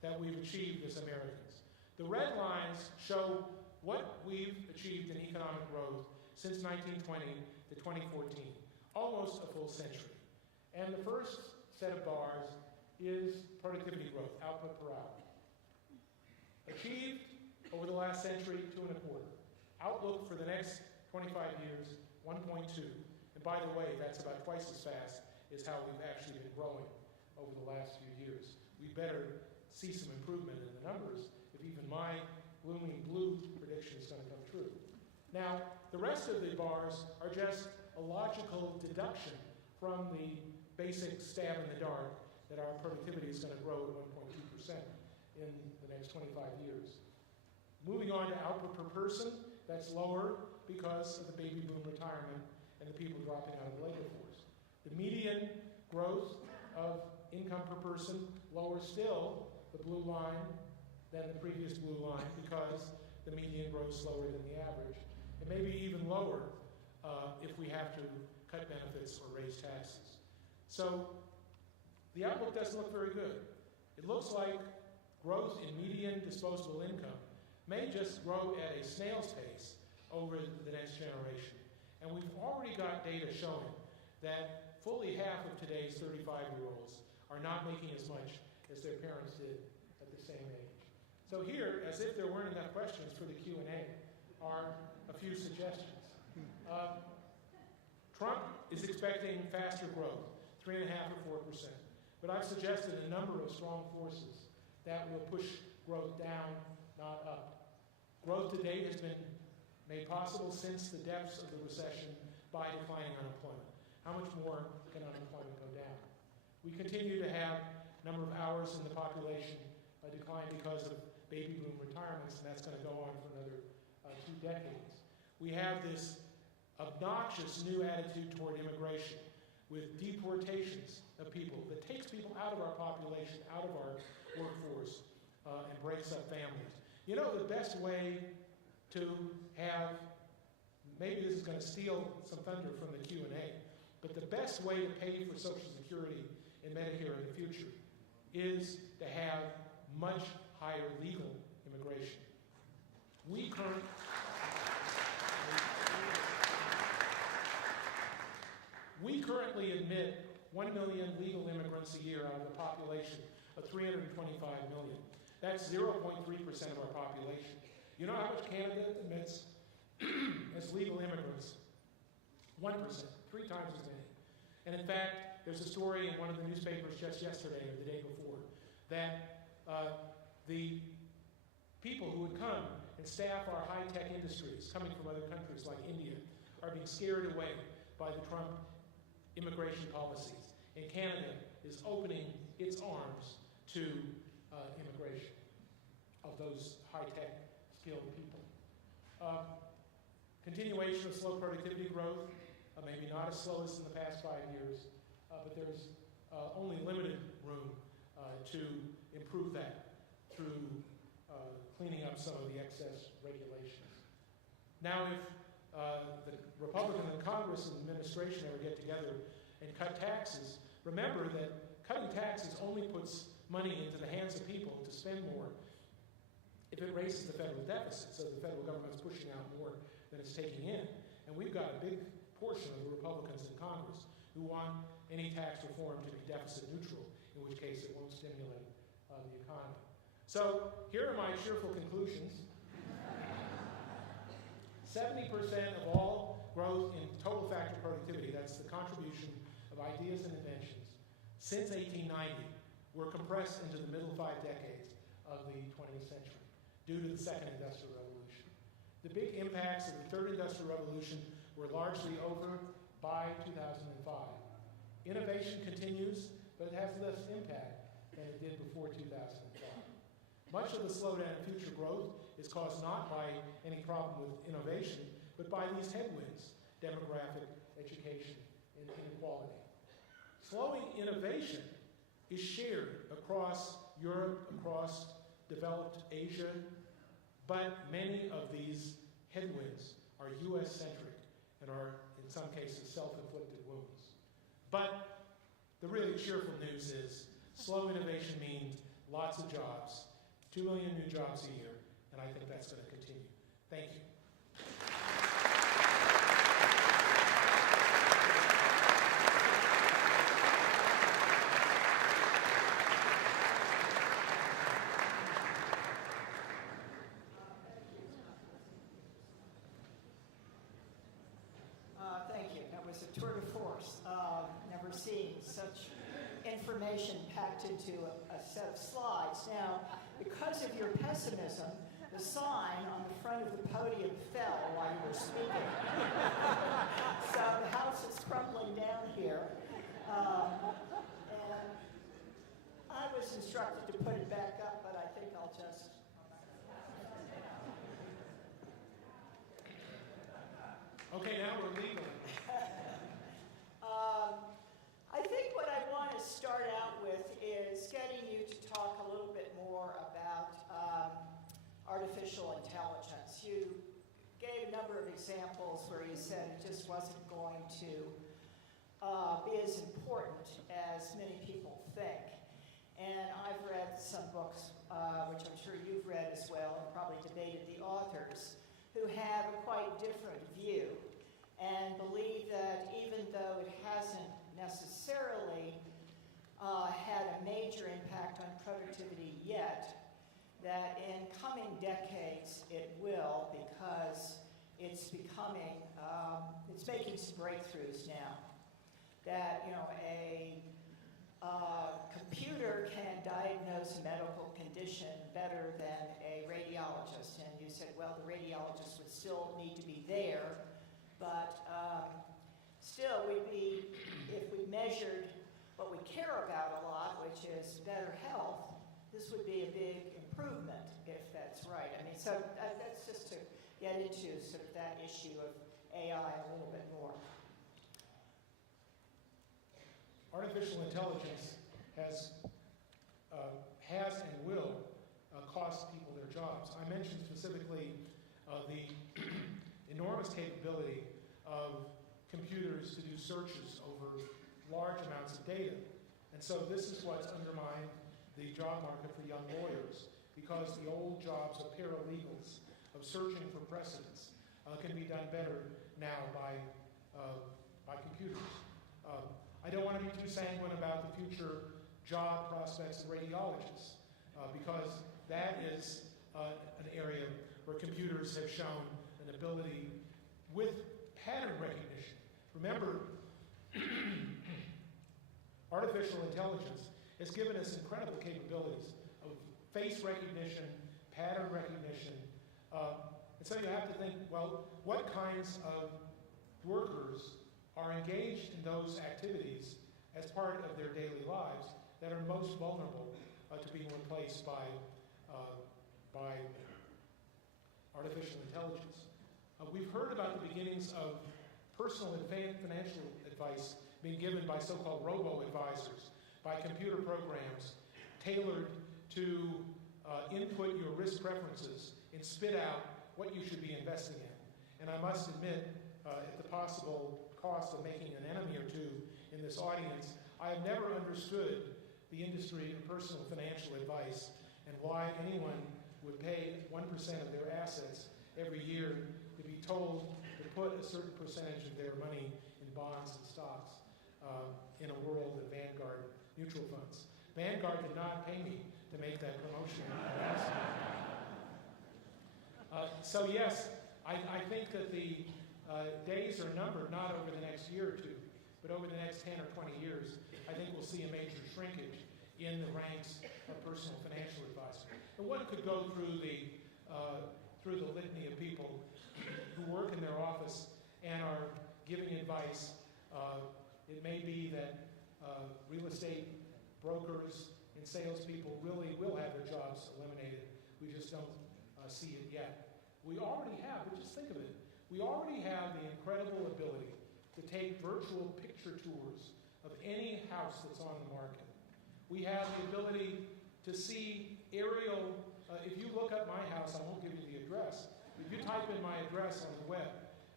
that we've achieved as Americans. The red lines show what we've achieved in economic growth since 1920 to 2014, almost a full century. And the first set of bars is productivity growth, output per hour. Achieved over the last century, 2.25. Outlook for the next 25 years, 1.2. And by the way, that's about twice as fast as how we've actually been growing over the last few years. We better see some improvement in the numbers if even my gloomy blue prediction is going to come true. Now, the rest of the bars are just a logical deduction from the basic stab in the dark that our productivity is going to grow at 1.2% in the next 25 years. Moving on to output per person, that's lower because of the baby boom retirement and the people dropping out of the labor force. The median growth of income per person, lower still, the blue line, than the previous blue line because the median grows slower than the average. And maybe even lower if we have to cut benefits or raise taxes. So the outlook doesn't look very good. It looks like growth in median disposable income may just grow at a snail's pace over the next generation. And we've already got data showing that fully half of today's 35-year-olds are not making as much as their parents did at the same age. So here, as if there weren't enough questions for the Q&A, are a few suggestions. Trump is expecting faster growth, 3.5% or 4%. But I've suggested a number of strong forces that will push growth down, not up. Growth to date has been made possible since the depths of the recession by declining unemployment. How much more can unemployment go down? We continue to have a number of hours in the population decline because of baby boom retirements, and that's going to go on for another 2 decades. We have this obnoxious new attitude toward immigration with deportations of people that takes people out of our population, out of our workforce, and breaks up families. You know, the best way to have, maybe this is going to steal some thunder from the Q&A, but the best way to pay for Social Security and Medicare in the future is to have much higher legal immigration. We currently admit 1 million legal immigrants a year out of the population of 325 million. That's 0.3% of our population. You know how much Canada admits as legal immigrants? 1%, 3 times as many. And in fact, there's a story in one of the newspapers just yesterday or the day before that the People who would come and staff our high-tech industries coming from other countries like India are being scared away by the Trump immigration policies. And Canada is opening its arms to immigration of those high-tech skilled people. Continuation of slow productivity growth, maybe not as slow as in the past 5 years, but there's only limited room to improve that through cleaning up some of the excess regulations. Now, if the Republican and Congress and administration ever get together and cut taxes, remember that cutting taxes only puts money into the hands of people to spend more if it raises the federal deficit, so the federal government's pushing out more than it's taking in. And we've got a big portion of the Republicans in Congress who want any tax reform to be deficit neutral, in which case it won't stimulate the economy. So here are my cheerful conclusions. 70% of all growth in total factor productivity, that's the contribution of ideas and inventions, since 1890 were compressed into the middle 5 decades of the 20th century due to the Second Industrial Revolution. The big impacts of the Third Industrial Revolution were largely over by 2005. Innovation continues, but it has less impact than it did before 2005. Much of the slowdown in future growth is caused not by any problem with innovation, but by these headwinds: demographic, education, and inequality. Slowing innovation is shared across Europe, across developed Asia, but many of these headwinds are US-centric and are, in some cases, self-inflicted wounds. But the really cheerful news is slow innovation means lots of jobs, 2 million new jobs a year, and I think that's going to continue. Thank you. Thank you. That was a tour de force. Never seen such information packed into a set of slides. Now, because of your pessimism, the sign on the front of the podium fell while you were speaking. So the house is crumbling down here. And I was instructed to put it back up, but I think I'll just... Okay, now we're legal. I think what I want to start out with is getting you to talk a little bit more about artificial intelligence. You gave a number of examples where you said it just wasn't going to be as important as many people think. And I've read some books, which I'm sure you've read as well, and probably debated the authors, who have a quite different view and believe that even though it hasn't necessarily had a major impact on productivity yet, that in coming decades it will, because it's becoming, it's making some breakthroughs now. That, you know, a computer can diagnose a medical condition better than a radiologist. And you said, well, the radiologist would still need to be there, but still we'd be, if we measured what we care about a lot, which is better health, this would be a big improvement, if that's right. I mean, so that's just to get into sort of that issue of AI a little bit more. Artificial intelligence has and will cost people their jobs. I mentioned specifically the enormous capability of computers to do searches over large amounts of data. And so this is what's undermined the job market for young lawyers, because the old jobs of paralegals, of searching for precedents, can be done better now by computers. I don't want to be too sanguine about the future job prospects of radiologists, because that is an area where computers have shown an ability with pattern recognition. Remember, artificial intelligence has given us incredible capabilities of face recognition, pattern recognition, definition. And so you have to think, well, what kinds of workers are engaged in those activities as part of their daily lives that are most vulnerable to being replaced by artificial intelligence. We've heard about the beginnings of personal and financial advice being given by so-called robo-advisors, by computer programs tailored to input your risk preferences and spit out what you should be investing in. And I must admit, at the possible cost of making an enemy or two in this audience, I have never understood the industry of personal financial advice and why anyone would pay 1% of their assets every year to be told to put a certain percentage of their money in bonds and stocks in a world of Vanguard mutual funds. Vanguard did not pay me to make that promotion. So yes, I think that the days are numbered, not over the next year or two, but over the next 10 or 20 years. I think we'll see a major shrinkage in the ranks of personal financial advisors. And one could go through the litany of people who work in their office and are giving advice. It may be that real estate brokers and salespeople really will have their jobs eliminated. We just don't see it yet. We already have, but just think of it, we already have the incredible ability to take virtual picture tours of any house that's on the market. We have the ability to see aerial, if you look up my house, I won't give you the address. If you type in my address on the web,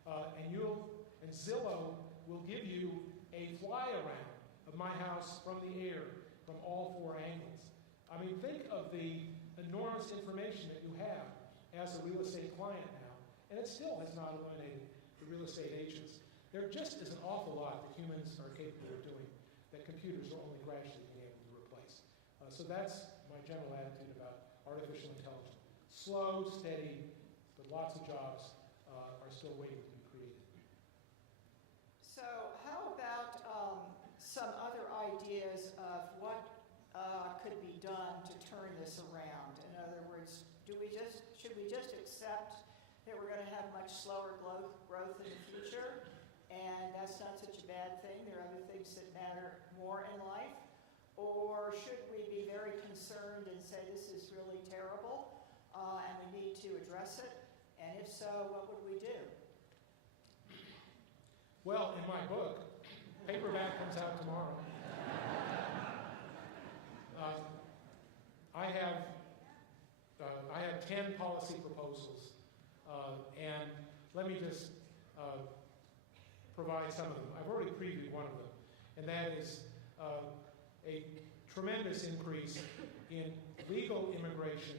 and Zillow will give you a fly around of my house from the air, from all four angles. I mean, think of the enormous information that you have as a real estate client now, and it still has not eliminated the real estate agents. There just is an awful lot that humans are capable of doing that computers are only gradually being able to replace. So that's my general attitude about artificial intelligence. Slow, steady, but lots of jobs are still waiting to be created. So how about some other ideas of what could be done to turn this around? In other words, should we just accept that we're going to have much slower growth in the future, and that's not such a bad thing? There are other things that matter more in life. Or should we be very concerned and say this is really terrible and we need to address it? And if so, what would we do? Well, in my book, paperback comes out tomorrow. I have 10 policy proposals, and let me just provide some of them. I've already previewed one of them, and that is a tremendous increase in legal immigration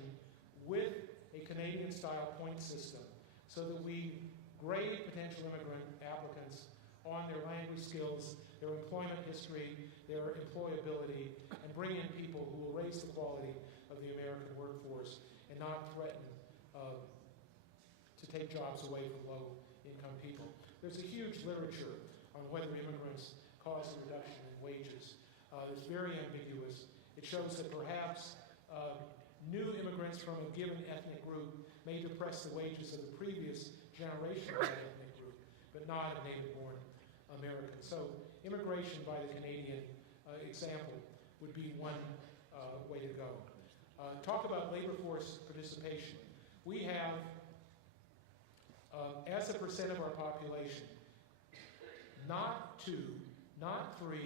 with a Canadian-style point system so that we grade potential immigrant applicants on their language skills, their employment history, their employability, and bring in people who will raise the quality of the American workforce and not threaten to take jobs away from low-income people. There's a huge literature on whether immigrants cause a reduction in wages. It's very ambiguous. It shows that perhaps new immigrants from a given ethnic group may depress the wages of the previous generation of that ethnic group, but not a native-born American. So immigration by the Canadian example would be one way to go. Talk about labor force participation. We have, as a percent of our population, not 2, not 3,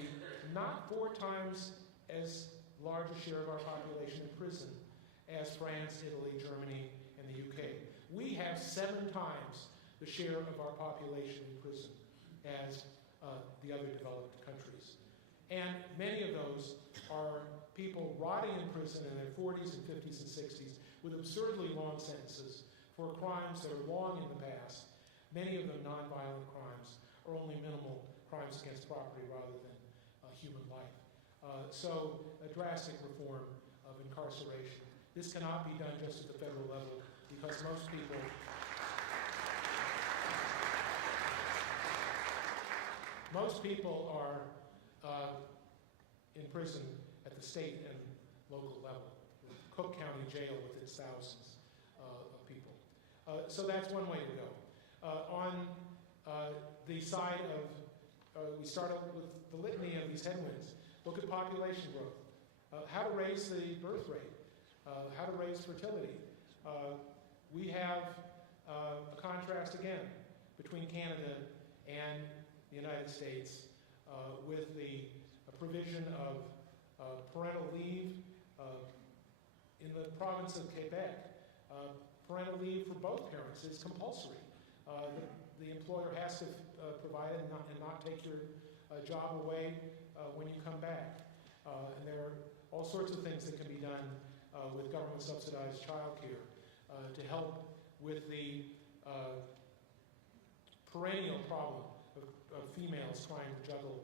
not 4 times as large a share of our population in prison as France, Italy, Germany, and the UK. We have 7 times the share of our population in prison as the other developed countries. And many of those are people rotting in prison in their 40s and 50s and 60s with absurdly long sentences for crimes that are long in the past, many of them nonviolent crimes, or only minimal crimes against property rather than human life. So a drastic reform of incarceration. This cannot be done just at the federal level because most people are in prison at the state and local level. Cook County Jail with its thousands of people. So that's one way to go. On the side of, we start out with the litany of these headwinds. Look at population growth. How to raise the birth rate. How to raise fertility. We have a contrast again between Canada and the United States with the provision of parental leave in the province of Quebec. Parental leave for both parents is compulsory. The employer has to provide it and not take your job away when you come back. And there are all sorts of things that can be done with government-subsidized childcare to help with the perennial problem of females trying to juggle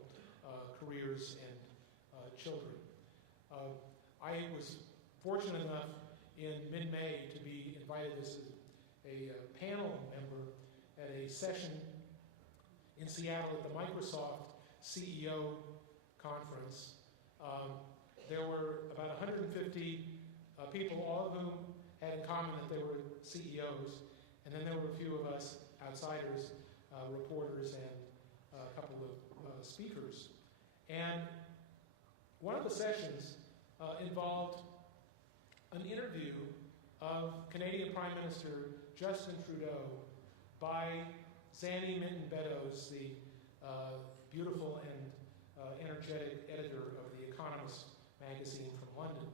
careers and children. I was fortunate enough in mid-May to be invited as a panel member at a session in Seattle at the Microsoft CEO conference. There were about 150 people, all of whom had in common that they were CEOs, and then there were a few of us outsiders, reporters, and a couple of speakers. And one of the sessions involved an interview of Canadian Prime Minister Justin Trudeau by Zanny Minton-Beddoes, the beautiful and energetic editor of The Economist magazine from London.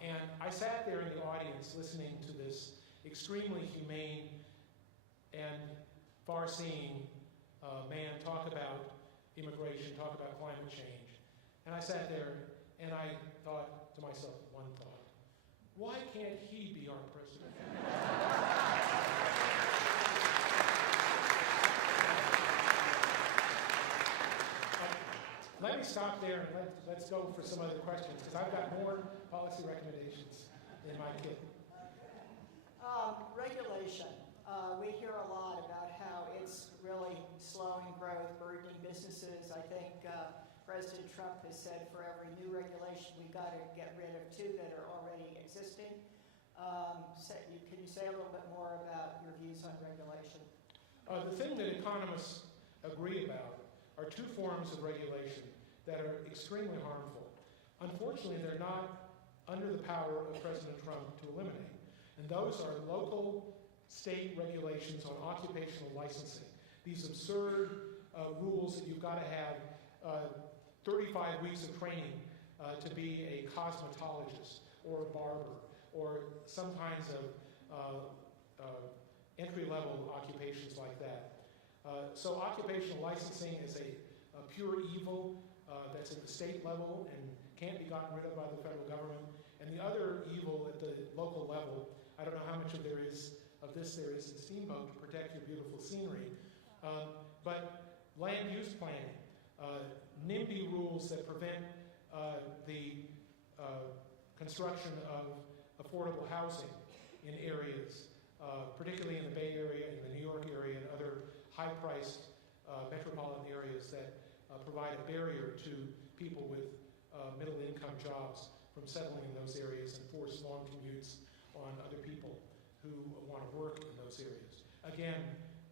And I sat there in the audience listening to this extremely humane and far-seeing man talk about immigration, talk about climate change. And I sat there and I thought to myself one thought: why can't he be our president? Let me stop there and let's go for some other questions, because I've got more policy recommendations in my kit. Regulation. We hear a lot about how it's really slowing growth, burdening businesses. I think President Trump has said for every new regulation, we've got to get rid of 2 that are already existing. Can you say a little bit more about your views on regulation? The thing that economists agree about are 2 forms of regulation that are extremely harmful. Unfortunately, they're not under the power of President Trump to eliminate. And those are local state regulations on occupational licensing. These absurd rules that you've got to have 35 weeks of training to be a cosmetologist or a barber or some kinds of entry-level occupations like that. So occupational licensing is a pure evil that's at the state level and can't be gotten rid of by the federal government. And the other evil at the local level, I don't know how much of this there is in Steamboat to protect your beautiful scenery, but land use planning, NIMBY rules that prevent the construction of affordable housing in areas, particularly in the Bay Area, in the New York area, and other high-priced metropolitan areas that provide a barrier to people with middle-income jobs from settling in those areas and force long commutes on other people who want to work in those areas. Again,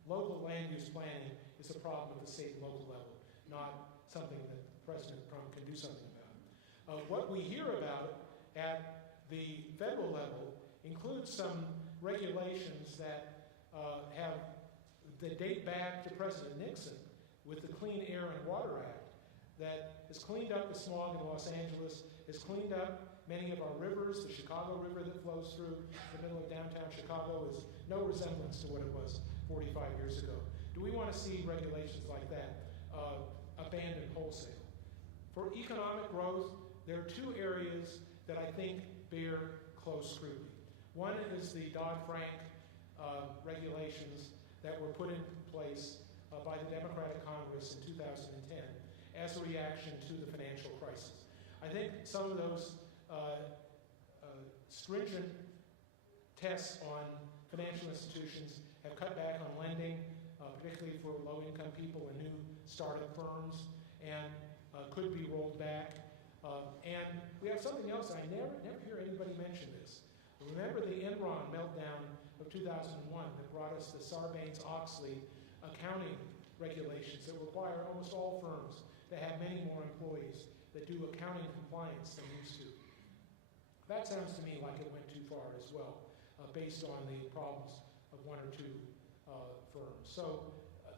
local land use planning is a problem at the state and local level, not something that President Trump can do something about. What we hear about at the federal level includes some regulations that date back to President Nixon with the Clean Air and Water Act that has cleaned up the smog in Los Angeles, has cleaned up many of our rivers. The Chicago River that flows through the middle of downtown Chicago is no resemblance to what it was 45 years ago. Do we want to see regulations like that abandoned wholesale? For economic growth, there are 2 areas that I think bear close scrutiny. One is the Dodd-Frank regulations that were put in place by the Democratic Congress in 2010 as a reaction to the financial crisis. I think some of those stringent tests on financial institutions have cut back on lending, particularly for low-income people and new startup firms, and could be rolled back. And we have something else. I never hear anybody mention this. Remember the Enron meltdown of 2001 that brought us the Sarbanes-Oxley accounting regulations that require almost all firms to have many more employees that do accounting compliance than used to. That sounds to me like it went too far as well, based on the problems of one or two firms. So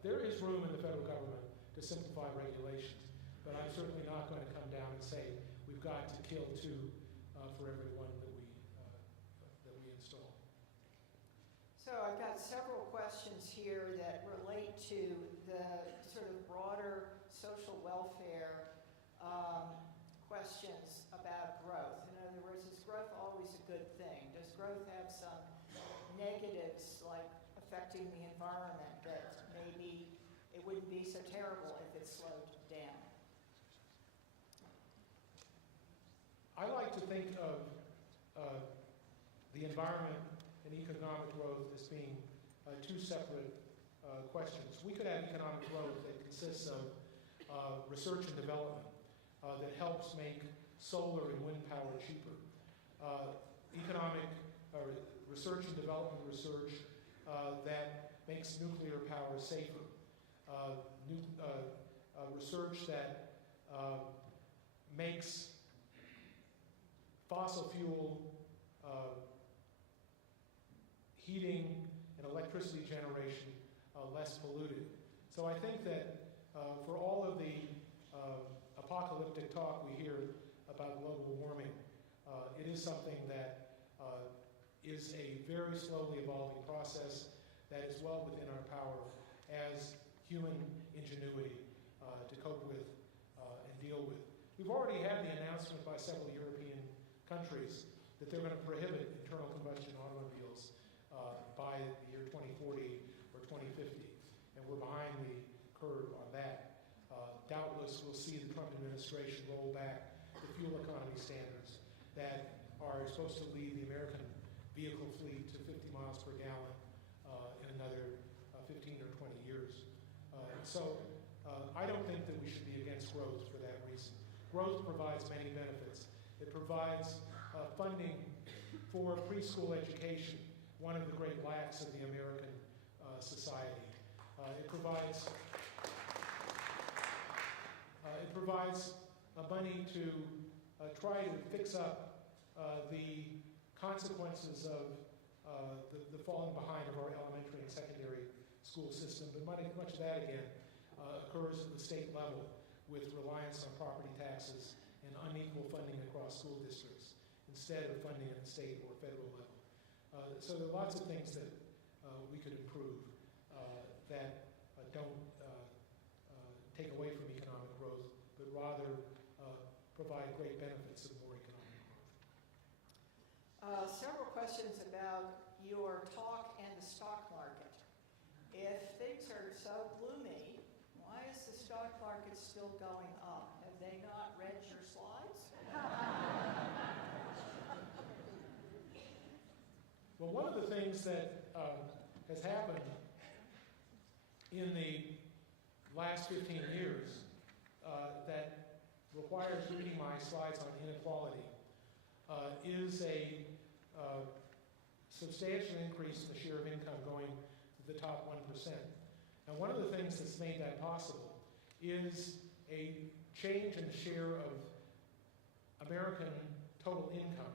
there is room in the federal government to simplify regulations, but I'm certainly not going to come down and say we've got to kill two for every one that we install. So I've got several questions here that relate to the sort of broader social welfare questions about growth. In other words, is growth always a good thing? Does growth have some negatives, like affecting the environment, that maybe it wouldn't be so terrible if it slowed down? I like to think of the environment and economic growth as being two separate questions. We could have economic growth that consists of research and development that helps make solar and wind power cheaper. Economic research and development research that makes nuclear power safer. Research that makes fossil fuel heating and electricity generation less polluted. So I think that for all of the apocalyptic talk we hear about global warming, it is something that is a very slowly evolving process that is well within our power as human ingenuity to cope with and deal with. We've already had the announcement by several European countries that they're going to prohibit internal combustion automobiles by the year 2040 or 2050, and we're behind the curve on that. Doubtless we'll see the Trump administration roll back the fuel economy standards that are supposed to lead the American vehicle fleet to 50 miles per gallon in another 15 or 20 years. So I don't think that we should be against growth for that reason. Growth provides many benefits. It provides funding for preschool education, one of the great lacks of the American society. It provides money to try to fix up the consequences of the falling behind of our elementary and secondary school system. But much of that, again, occurs at the state level with reliance on property taxes and unequal funding across school districts instead of funding at the state or federal level. So there are lots of things that we could improve that don't take away from economic growth, but rather provide great benefits of more economic growth. Several questions about your talk and the stock market. If things are so gloomy, why is the stock market still going up? Have they not read your slides? Well, one of the things that has happened in the last 15 years that requires reading my slides on inequality is a substantial increase in the share of income going to the top 1%. Now, one of the things that's made that possible is a change in the share of American total income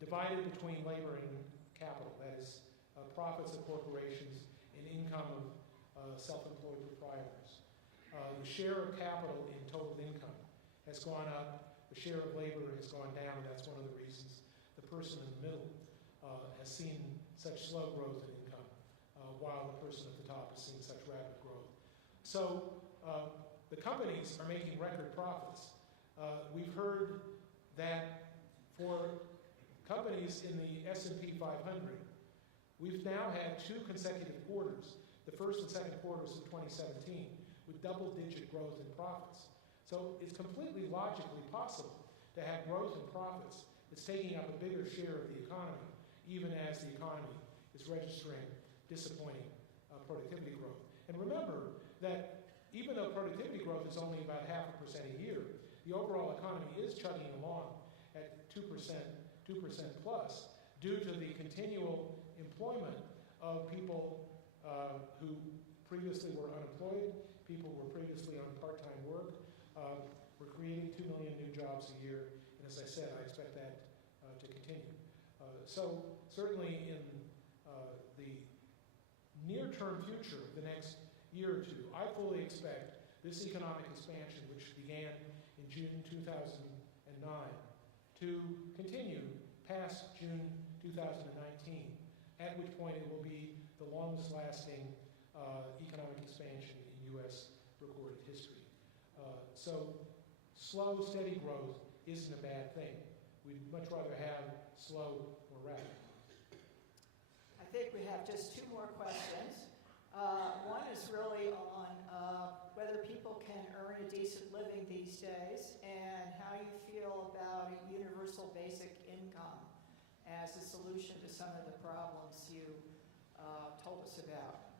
divided between labor and capital, that is, profits of corporations and income of self-employed proprietors. The share of capital in total income has gone up, the share of labor has gone down, and that's one of the reasons the person in the middle has seen such slow growth in income, while the person at the top has seen such rapid growth. So the companies are making record profits. We've heard that for companies in the S&P 500, we've now had 2 consecutive quarters, the first and second quarters of 2017, with double-digit growth in profits. So it's completely logically possible to have growth in profits that's taking up a bigger share of the economy, even as the economy is registering disappointing productivity growth. And remember that even though productivity growth is only about 0.5% a year, the overall economy is chugging along at 2% plus due to the continual employment employment of people who previously were unemployed, people who were previously on part-time work. We're creating 2 million new jobs a year, and as I said, I expect that to continue. So certainly in the near-term future, the next year or two, I fully expect this economic expansion, which began in June 2009, to continue past June 2019, at which point it will be the longest-lasting economic expansion in U.S. recorded history. So slow, steady growth isn't a bad thing. We'd much rather have slow or rapid. I think we have just 2 more questions. One is really on whether people can earn a decent living these days and how you feel about a universal basic income as a solution to some of the problems you told us about.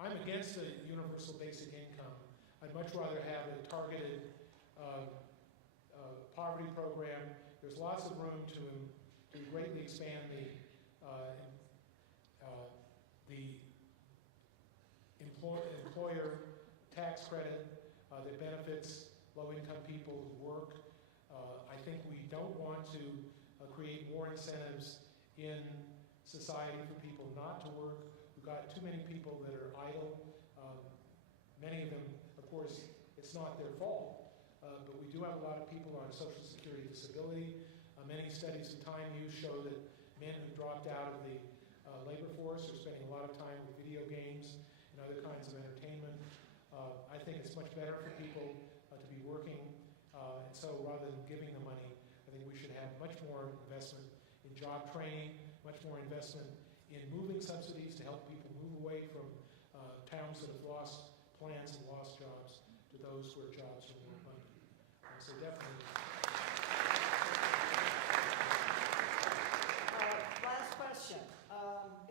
I'm against a universal basic income. I'd much rather have a targeted poverty program. There's lots of room to greatly expand the employer tax credit that benefits low-income people who work. I think we don't want to create more incentives in society for people not to work. We've got too many people that are idle. Many of them, of course, it's not their fault, but we do have a lot of people on Social Security disability. Many studies of time use show that men who dropped out of the labor force are spending a lot of time with video games and other kinds of entertainment. I think it's much better for people to be working, and so rather than giving them money, I think we should have much more investment in job training, much more investment in moving subsidies to help people move away from towns that have lost plants and lost jobs to those where jobs are more abundant. So definitely. Last question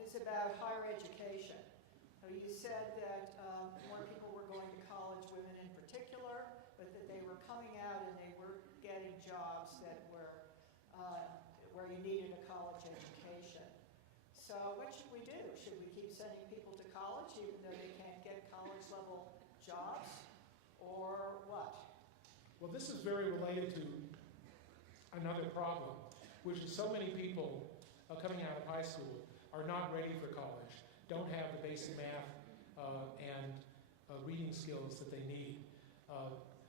is about higher education. You said that more people were going to college, women in particular, but that they were coming out and they were getting jobs that were where you needed a college education. So what should we do? Should we keep sending people to college even though they can't get college-level jobs, or what? Well, this is very related to another problem, which is so many people coming out of high school are not ready for college, don't have the basic math and reading skills that they need.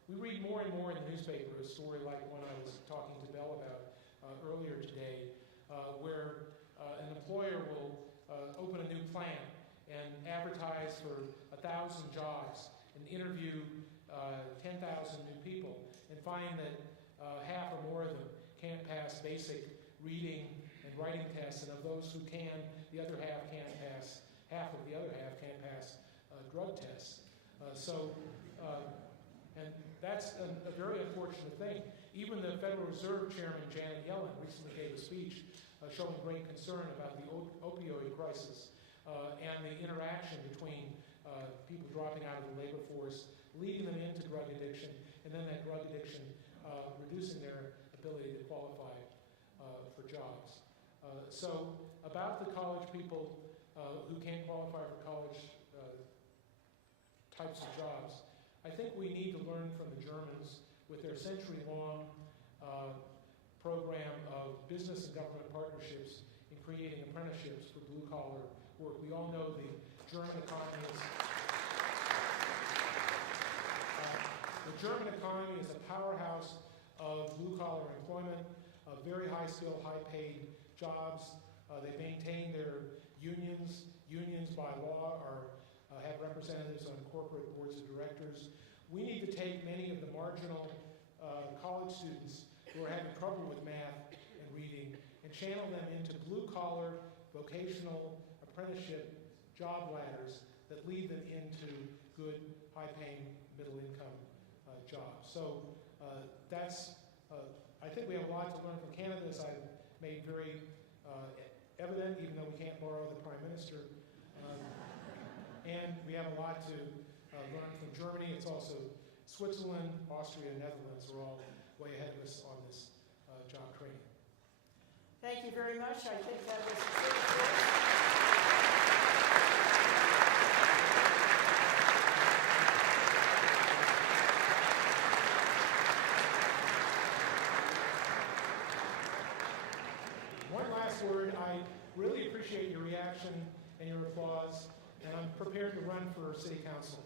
We read more and more in the newspaper a story like one I was talking to Bell about earlier today, where an employer will open a new plant and advertise for 1,000 jobs and interview 10,000 new people and find that half or more of them can't pass basic reading and writing tests, and of those who can, the other half can't pass, half of the other half can't pass drug tests. And that's a very unfortunate thing. Even the Federal Reserve Chairman Janet Yellen recently gave a speech showing great concern about the opioid crisis and the interaction between people dropping out of the labor force, leading them into drug addiction, and then that drug addiction reducing their ability to qualify for jobs. So about the college people who can't qualify for college types of jobs, I think we need to learn from the Germans with their century-long program of business and government partnerships in creating apprenticeships for blue-collar work. We all know the German economy is a powerhouse of blue-collar employment, very high-skilled, high-paid jobs. They maintain their unions. Unions by law have representatives on corporate boards of directors. We need to take many of the marginal college students who are having trouble with math and reading and channel them into blue-collar, vocational apprenticeship job ladders that lead them into good, high-paying, middle-income jobs. So I think we have a lot to learn from Canada, as I've made very evident, even though we can't borrow the Prime Minister. And we have a lot to learn from Germany. It's also Switzerland, Austria, and Netherlands are all way ahead of us on this job training. Thank you very much. I think that was One last word. I really appreciate your reaction and your applause, and I'm prepared to run for city council.